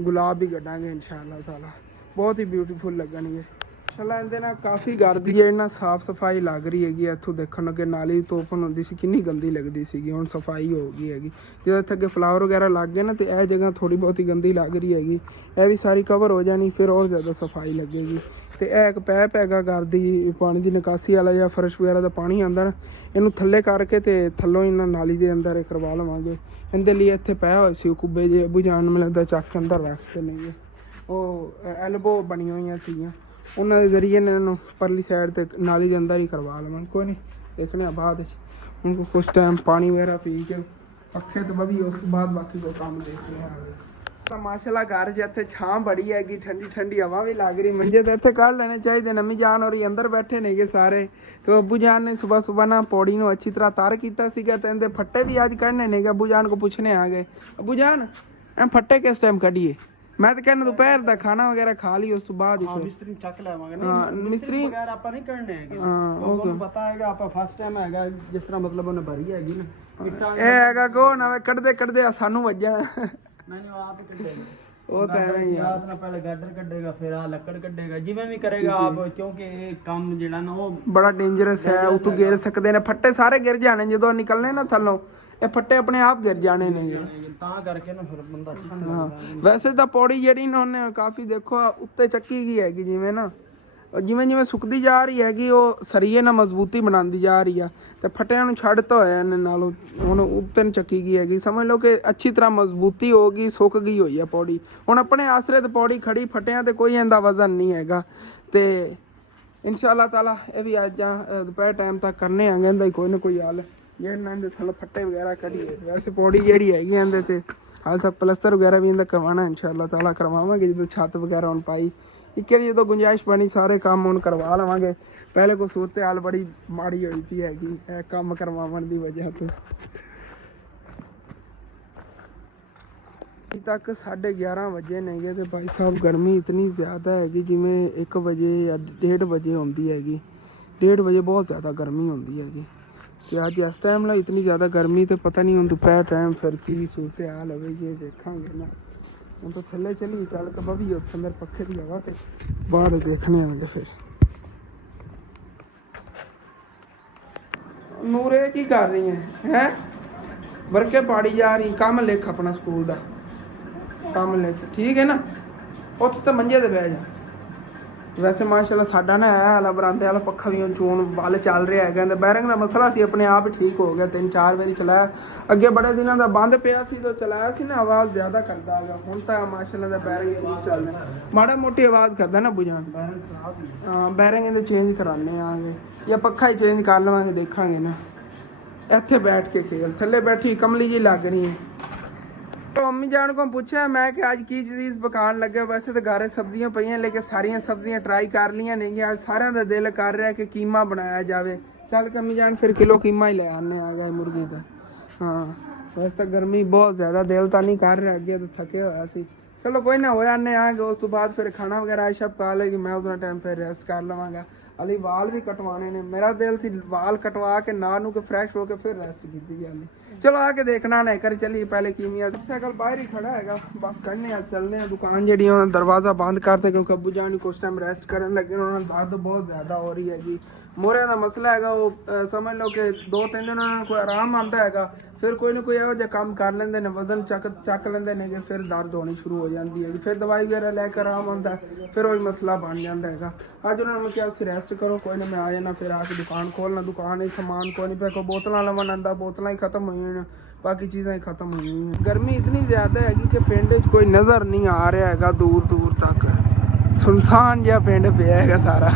ਗੁਲਾਬ ਹੀ ਕੱਢਾਂਗੇ ਇਨਸ਼ਾਅੱਲਾ ਤਾਲਾ। ਬਹੁਤ ਹੀ ਬਿਊਟੀਫੁਲ ਲੱਗਣਗੇ ਇਨਸ਼ਾਅੱਲਾ। ਇਹਦੇ ਨਾਲ ਕਾਫੀ ਘਰ ਦੀ ਜਿਹੜੀ ਨਾ ਸਾਫ਼ ਸਫਾਈ ਲੱਗ ਰਹੀ ਹੈਗੀ। ਇੱਥੋਂ ਦੇਖਣ ਨੂੰ ਕਿ ਨਾਲੀ ਤੋਂ ਓਪਨ ਹੁੰਦੀ ਸੀ, ਕਿੰਨੀ ਗੰਦੀ ਲੱਗਦੀ ਸੀਗੀ, ਹੁਣ ਸਫਾਈ ਹੋ ਗਈ ਹੈਗੀ। ਜਦੋਂ ਇੱਥੇ ਅੱਗੇ ਫਲਾਵਰ ਵਗੈਰਾ ਲੱਗ ਗਏ ਨਾ ਤੇ ਇਹ ਜਗ੍ਹਾ ਥੋੜ੍ਹੀ ਬਹੁਤੀ ਗੰਦੀ ਲੱਗ ਰਹੀ ਹੈਗੀ, ਇਹ ਵੀ ਸਾਰੀ ਕਵਰ ਹੋ ਜਾਣੀ, ਫਿਰ ਹੋਰ ਜ਼ਿਆਦਾ ਸਫਾਈ ਲੱਗੇਗੀ। ਤੇ ਇਹ ਇੱਕ ਪੈਪ ਹੈਗਾ ਘਰ ਦੀ ਪਾਣੀ ਦੀ ਨਿਕਾਸੀ ਵਾਲਾ, ਜਾਂ ਫਰਸ਼ ਵਗੈਰਾ ਦਾ ਪਾਣੀ ਆਉਂਦਾ ਨਾ, ਇਹਨੂੰ ਥੱਲੇ ਕਰਕੇ ਤੇ ਥੱਲੋਂ ਇਹਨਾਂ ਨਾਲੀ ਦੇ ਅੰਦਰ ਕਰਵਾ ਲਵਾਂਗੇ। ਇਹਦੇ ਲਈ ਇੱਥੇ ਪਿਆ ਹੋਇਆ ਸੀ ਕੁੱਬੇ ਜੇ, ਅੱਬੂ ਜਾਨ ਮੈਨੂੰ ਲੱਗਦਾ ਚੱਕ ਕੇ ਅੰਦਰ ਰੱਖਦੇ ਨੇਗੇ। ਉਹ ਐਲਬੋ ਬਣੀਆਂ ਹੋਈਆਂ ਸੀਗੀਆਂ, ਉਹਨਾਂ ਦੇ ਜ਼ਰੀਏ ਇਹਨਾਂ ਨੂੰ ਪਰਲੀ ਸਾਈਡ ਤੇ ਨਾਲੀ ਦੇ ਅੰਦਰ ਹੀ ਕਰਵਾ ਲਵਾਂਗੇ। ਕੋਈ ਨਹੀਂ, ਦੇਖਣੇ ਆ ਬਾਅਦ ਵਿੱਚ। ਹੁਣ ਕੁਛ ਟਾਈਮ ਪਾਣੀ ਵਗੈਰਾ ਪੀ ਕੇ ਪੱਖੇ ਤੋਂ ਬਵੀ, ਉਸ ਤੋਂ ਬਾਅਦ ਬਾਕੀ ਕੋਈ ਕੰਮ ਦੇਖਦੇ ਹਾਂ। ਤਾਂ ਮਾਸ਼ਾਅੱਲਾ ਘਰ 'ਚ ਇੱਥੇ ਛਾਂ ਬੜੀ ਹੈਗੀ, ਠੰਡੀ ਠੰਡੀ ਹਵਾ ਵੀ ਲੱਗ ਰਹੀ। ਮੰਜੇ ਤਾਂ ਇੱਥੇ ਕੱਢ ਲੈਣੇ ਚਾਹੀਦੇ ਨੇ। ਅੰਮੀ ਜਾਨ ਔਰ ਅੰਦਰ ਬੈਠੇ ਨੇਗੇ ਸਾਰੇ। ਤੇ ਅੱਬੂ ਜਾਨ ਨੇ ਸੁਬਹ ਨਾ ਪੌੜੀ ਨੂੰ ਅੱਛੀ ਤਰ੍ਹਾਂ ਤਰ ਕੀਤਾ ਸੀਗਾ, ਤੇ ਇਹਦੇ ਫੱਟੇ ਵੀ ਅੱਜ ਕੱਢਨੇ ਨੇਗੇ। ਅੱਬੂ ਜਾਨ ਕੋ ਪੁੱਛਣੇ ਆ ਗਏ, ਅੱਬੂ ਜਾਨ ਐ ਫੱਟੇ ਕਿਸ ਟਾਈਮ ਕੱਢੀਏ? ਮੈਂ ਤਾਂ ਕਹਿੰਦਾ ਦੁਪਹਿਰ ਦਾ ਖਾਣਾ ਵਗੈਰਾ ਖਾ ਲਈ, ਉਸ ਤੋਂ ਬਾਅਦ ਹੀ ਮਿਸਤਰੀ ਚੱਕ ਲਾਵਾਂਗੇ। ਮਿਸਤਰੀ ਵਗੈਰਾ ਆਪਾਂ ਨਹੀਂ ਕਰਨੇ ਹੈਗੇ, ਉਹਨੂੰ ਪਤਾ ਹੈਗਾ ਆਪਾਂ ਫਸਟ ਟਾਈਮ ਹੈਗਾ, ਜਿਸ ਤਰ੍ਹਾਂ ਮਤਲਬ ਉਹਨੇ ਭਰੀ ਹੈਗੀ ਨਾ। ਇਹ ਹੈਗਾ ਕੋ ਨਾ ਕੱਢਦੇ ਕੱਢਦੇ ਸਾਨੂੰ ਵੱਜਣ। ਨਹੀਂ ਉਹ ਆਪ ਕੱਢੇਗਾ, ਉਹ ਤਾਂ ਐਵੇਂ ਹੀ ਆ। ਪਹਿਲੇ ਗਾਡਰ ਕੱਢੇਗਾ, ਫਿਰ ਆ ਲੱਕੜ ਕੱਢੇਗਾ, ਜਿਵੇਂ ਵੀ ਕਰੇਗਾ ਆਪ, ਕਿਉਂਕਿ ਇਹ ਕੰਮ ਜਿਹੜਾ ਨਾ ਉਹ ਬੜਾ ਡੇਂਜਰਸ ਹੈ। ਉਤੋਂ ਗਿਰ ਸਕਦੇ ਨੇ ਫੱਟੇ, ਸਾਰੇ ਗਿਰ ਜਾਣੇ ਜਦੋਂ ਨਿਕਲਣੇ ਨਾ ਥੱਲੋਂ। ਇਹ ਫੱਟੇ ਆਪਣੇ ਆਪ ਗਿਰ ਜਾਣੇ ਨੇ, ਤਾਂ ਕਰਕੇ ਨਾ ਫਿਰ ਬੰਦਾ ਅੱਛਾ ਨਹੀਂ ਲੱਗਦਾ। ਵੈਸੇ ਤਾਂ ਪੌੜੀ ਜਿਹੜੀ ਨਾ ਉਹਨੇ ਕਾਫੀ ਦੇਖੋ ਉੱਤੇ ਚੱਕੀ ਗਈ ਹੈਗੀ, ਜਿਵੇਂ ਨਾ ਜਿਵੇਂ ਜਿਵੇਂ ਸੁੱਕਦੀ ਜਾ ਰਹੀ ਹੈਗੀ, ਉਹ ਸਰੀਏ ਨਾਲ ਮਜ਼ਬੂਤੀ ਬਣਾਉਂਦੀ ਜਾ ਰਹੀ ਆ। ਤੇ ਫਟਿਆਂ ਨੂੰ ਛੱਡਤਾ ਹੋਇਆ ਇਹਨੇ ਨਾਲੋਂ, ਹੁਣ ਉੱਤੇ ਨੂੰ ਚੱਕੀ ਗਈ ਹੈਗੀ। ਸਮਝ ਲਓ ਕਿ ਅੱਛੀ ਤਰ੍ਹਾਂ ਮਜ਼ਬੂਤੀ ਹੋ ਗਈ, ਸੁੱਕ ਗਈ ਹੋਈ ਆ ਪੌੜੀ। ਹੁਣ ਆਪਣੇ ਆਸਰੇ ਤੇ ਪੌੜੀ ਖੜੀ, ਫਟਿਆਂ ਤੇ ਕੋਈ ਇਹਦਾ ਵਜ਼ਨ ਨਹੀਂ ਹੈਗਾ। ਤੇ ਇਨਸ਼ਾਅੱਲਾ ਤਾਲਾ ਇਹ ਵੀ ਅੱਜ ਦੁਪਹਿਰ ਟਾਈਮ ਤੱਕ ਕਰਨੇ ਆਂਗੇ ਇਹਦਾ ਕੋਈ ਨਾ ਕੋਈ ਹੱਲ, ਜਿਹੜੇ ਨਾ ਇਹਦੇ ਥੱਲੇ ਫੱਟੇ ਵਗੈਰਾ ਕੱਢੀਏ। ਵੈਸੇ ਪੌੜੀ ਜਿਹੜੀ ਹੈਗੀ ਇਹਦੇ ਤੇ ਹਾਲੇ ਤੱਕ ਪਲਸਤਰ ਵਗੈਰਾ ਵੀ ਇਹਦਾ ਕਰਵਾਉਣਾ, ਇਨਸ਼ਾਅੱਲਾ ਤਾਲਾ ਕਰਵਾਵਾਂਗੇ ਜਦੋਂ ਛੱਤ ਵਗੈਰਾ ਹੁਣ ਪਾਈ। ਇੱਕ ਵਾਰੀ ਜਦੋਂ ਗੁੰਜਾਇਸ਼ ਬਣੀ ਸਾਰੇ ਕੰਮ ਹੁਣ ਕਰਵਾ ਲਵਾਂਗੇ। ਪਹਿਲੇ ਕੋਈ ਸੂਰਤ ਹਾਲ ਬੜੀ ਮਾੜੀ ਹੋਈ ਪਈ ਹੈਗੀ ਇਹ ਕੰਮ ਕਰਵਾਉਣ ਦੀ ਵਜ੍ਹਾ ਤੋਂ। ਅਜੇ ਤੱਕ 11:30 ਵਜੇ ਨੇਗੇ ਤੇ ਭਾਈ ਸਾਹਿਬ ਗਰਮੀ ਇਤਨੀ ਜ਼ਿਆਦਾ ਹੈਗੀ, ਜਿਵੇਂ 1 ਵਜੇ ਜਾਂ 1:30 ਵਜੇ ਹੁੰਦੀ ਹੈਗੀ। 1:30 ਵਜੇ ਬਹੁਤ ਜ਼ਿਆਦਾ ਗਰਮੀ ਹੁੰਦੀ ਹੈਗੀ। ਤੇ ਅੱਜ ਇਸ ਟਾਈਮ ਨਾਲ ਇਤਨੀ ਜ਼ਿਆਦਾ ਗਰਮੀ, ਤੇ ਪਤਾ ਨਹੀਂ ਹੁਣ ਦੁਪਹਿਰ ਟਾਈਮ ਫਿਰ ਕੀ ਸੂਰਤ ਹਾਲ ਹੋਵੇ, ਜੇ ਦੇਖਾਂਗੇ ਨਾ। ਹੁਣ ਤਾਂ ਥੱਲੇ ਚਲੀ ਚੱਲ ਕੇ ਬਵੀ ਉੱਥੇ ਮੇਰੇ ਪੱਖੇ ਦੀ ਹਵਾ ਤੇ ਬਾਹਰ ਦੇਖਣੇ ਆਂਗੇ। ਫਿਰ ਨੂਰੇ ਕੀ ਕਰ ਰਹੀ ਹੈ ਵਰਕੇ ਪਾੜੀ ਜਾ ਰਹੀ? ਕੰਮ ਲਿਖ ਆਪਣਾ ਸਕੂਲ ਦਾ ਕੰਮ ਲਿਖ, ਠੀਕ ਹੈ ਨਾ? ਉੱਥੇ ਤਾਂ ਮੰਜੇ ਤੇ ਬਹਿ ਜਾ। ਵੈਸੇ ਮਾਸ਼ਾਅੱਲਾ ਸਾਡਾ ਨਾ ਹੈ ਵਾਲਾ ਬਰਾਂਡੇ ਵਾਲਾ ਪੱਖਾ ਵੀ ਚੋਣ ਵੱਲ ਚੱਲ ਰਿਹਾ ਹੈਗਾ। ਤੇ ਬੈਰਿੰਗ ਦਾ ਮਸਲਾ ਸੀ, ਆਪਣੇ ਆਪ ਹੀ ਠੀਕ ਹੋ ਗਿਆ। 3-4 ਵਾਰੀ ਚਲਾਇਆ, ਅੱਗੇ ਬੜੇ ਦਿਨਾਂ ਦਾ ਬੰਦ ਪਿਆ ਸੀ, ਜਦੋਂ ਚਲਾਇਆ ਸੀ ਨਾ ਆਵਾਜ਼ ਜ਼ਿਆਦਾ ਕਰਦਾ ਹੈਗਾ। ਹੁਣ ਤਾਂ ਮਾਸ਼ਾਅੱਲਾ ਦਾ ਬੈਰਿੰਗ ਠੀਕ ਚੱਲ ਰਿਹਾ, ਮਾੜਾ ਮੋਟੀ ਆਵਾਜ਼ ਕਰਦਾ ਨਾ ਬੁਝਾਣ। ਹਾਂ ਬੈਰਿੰਗ ਇਹਦੇ ਚੇਂਜ ਕਰਾਉਂਦੇ ਆਂਗੇ, ਜਾਂ ਪੱਖਾ ਹੀ ਚੇਂਜ ਕਰ ਲਵਾਂਗੇ, ਦੇਖਾਂਗੇ ਨਾ। ਇੱਥੇ ਬੈਠ ਕੇ ਖੇਲ, ਥੱਲੇ ਬੈਠੀ ਕਮਲੀ ਜੀ ਲੱਗ ਰਹੀ ਹੈ। ਮੰਮੀ ਜਾਨ को पूछा मैं कि आज की चीज़ पकान लगे। वैसे तो घरे सब्जियां पईयां, लेकिन सारियां सब्जियां ट्राई कर लियां नहीं। आज सारे का दिल कर रहा है कि कीमा बनाया जाए। चल के अम्मी जान फिर किलो कीमा ही ले आने आ जाए मुर्गी का। हाँ वैसे तो गर्मी बहुत ज़्यादा, दिल तो नहीं कर रहा, अगे तो थके होया सी। चलो कोई ना, हो आने आगे। उस तो बाद फिर खाना वगैरह आयशा पका लेगी, मैं उतना टाइम फिर रेस्ट कर लवांगा। अली वाल भी कटवाने ने, मेरा दिल सी वाल कटवा के ना नू के फ्रैश होके फिर रेस्ट की जानी। चलो आके देखना ना कर चलिए पहले कीमिया। साइकिल बाहर ही खड़ा है, बस करने चलने। दुकान जी दरवाज़ा बंद करते क्योंकि अब्बू जान कुछ टाइम रेस्ट करने लगे, उन्होंने दर्द बहुत ज़्यादा हो रही है जी। मोरे का मसला है वो समझ लो कि 2-3 दिन कोई आराम आता है, ਫਿਰ ਕੋਈ ਨਾ ਕੋਈ ਇਹੋ ਜਿਹਾ ਕੰਮ ਕਰ ਲੈਂਦੇ ਨੇ, ਵਜ਼ਨ ਚੱਕ ਲੈਂਦੇ ਨੇ ਕਿ ਫਿਰ ਦਰਦ ਹੋਣੀ ਸ਼ੁਰੂ ਹੋ ਜਾਂਦੀ ਹੈ, ਫਿਰ ਦਵਾਈ ਵਗੈਰਾ ਲੈ ਕੇ ਆਰਾਮ ਆਉਂਦਾ, ਫਿਰ ਉਹੀ ਮਸਲਾ ਬਣ ਜਾਂਦਾ ਹੈਗਾ। ਅੱਜ ਉਹਨਾਂ ਨੂੰ ਕਿਹਾ ਤੁਸੀਂ ਰੈਸਟ ਕਰੋ, ਕੋਈ ਨਾ ਮੈਂ ਆ ਜਾਣਾ, ਫਿਰ ਆ ਕੇ ਦੁਕਾਨ ਖੋਲਣਾ। ਦੁਕਾਨ ਵਿੱਚ ਸਮਾਨ ਕੋਈ ਨਹੀਂ ਪਿਆ, ਕੋਈ ਬੋਤਲਾਂ ਲਵਣ ਆਉਂਦਾ, ਬੋਤਲਾਂ ਹੀ ਖਤਮ ਹੋਈਆਂ ਨੇ, ਬਾਕੀ ਚੀਜ਼ਾਂ ਹੀ ਖਤਮ ਹੋਈਆਂ ਨੇ। ਗਰਮੀ ਇਤਨੀ ਜ਼ਿਆਦਾ ਹੈਗੀ ਕਿ ਪਿੰਡ 'ਚ ਕੋਈ ਨਜ਼ਰ ਨਹੀਂ ਆ ਰਿਹਾ ਹੈਗਾ, ਦੂਰ ਦੂਰ ਤੱਕ ਸੁਨਸਾਨ ਜਿਹਾ ਪਿੰਡ ਪਿਆ ਹੈਗਾ ਸਾਰਾ।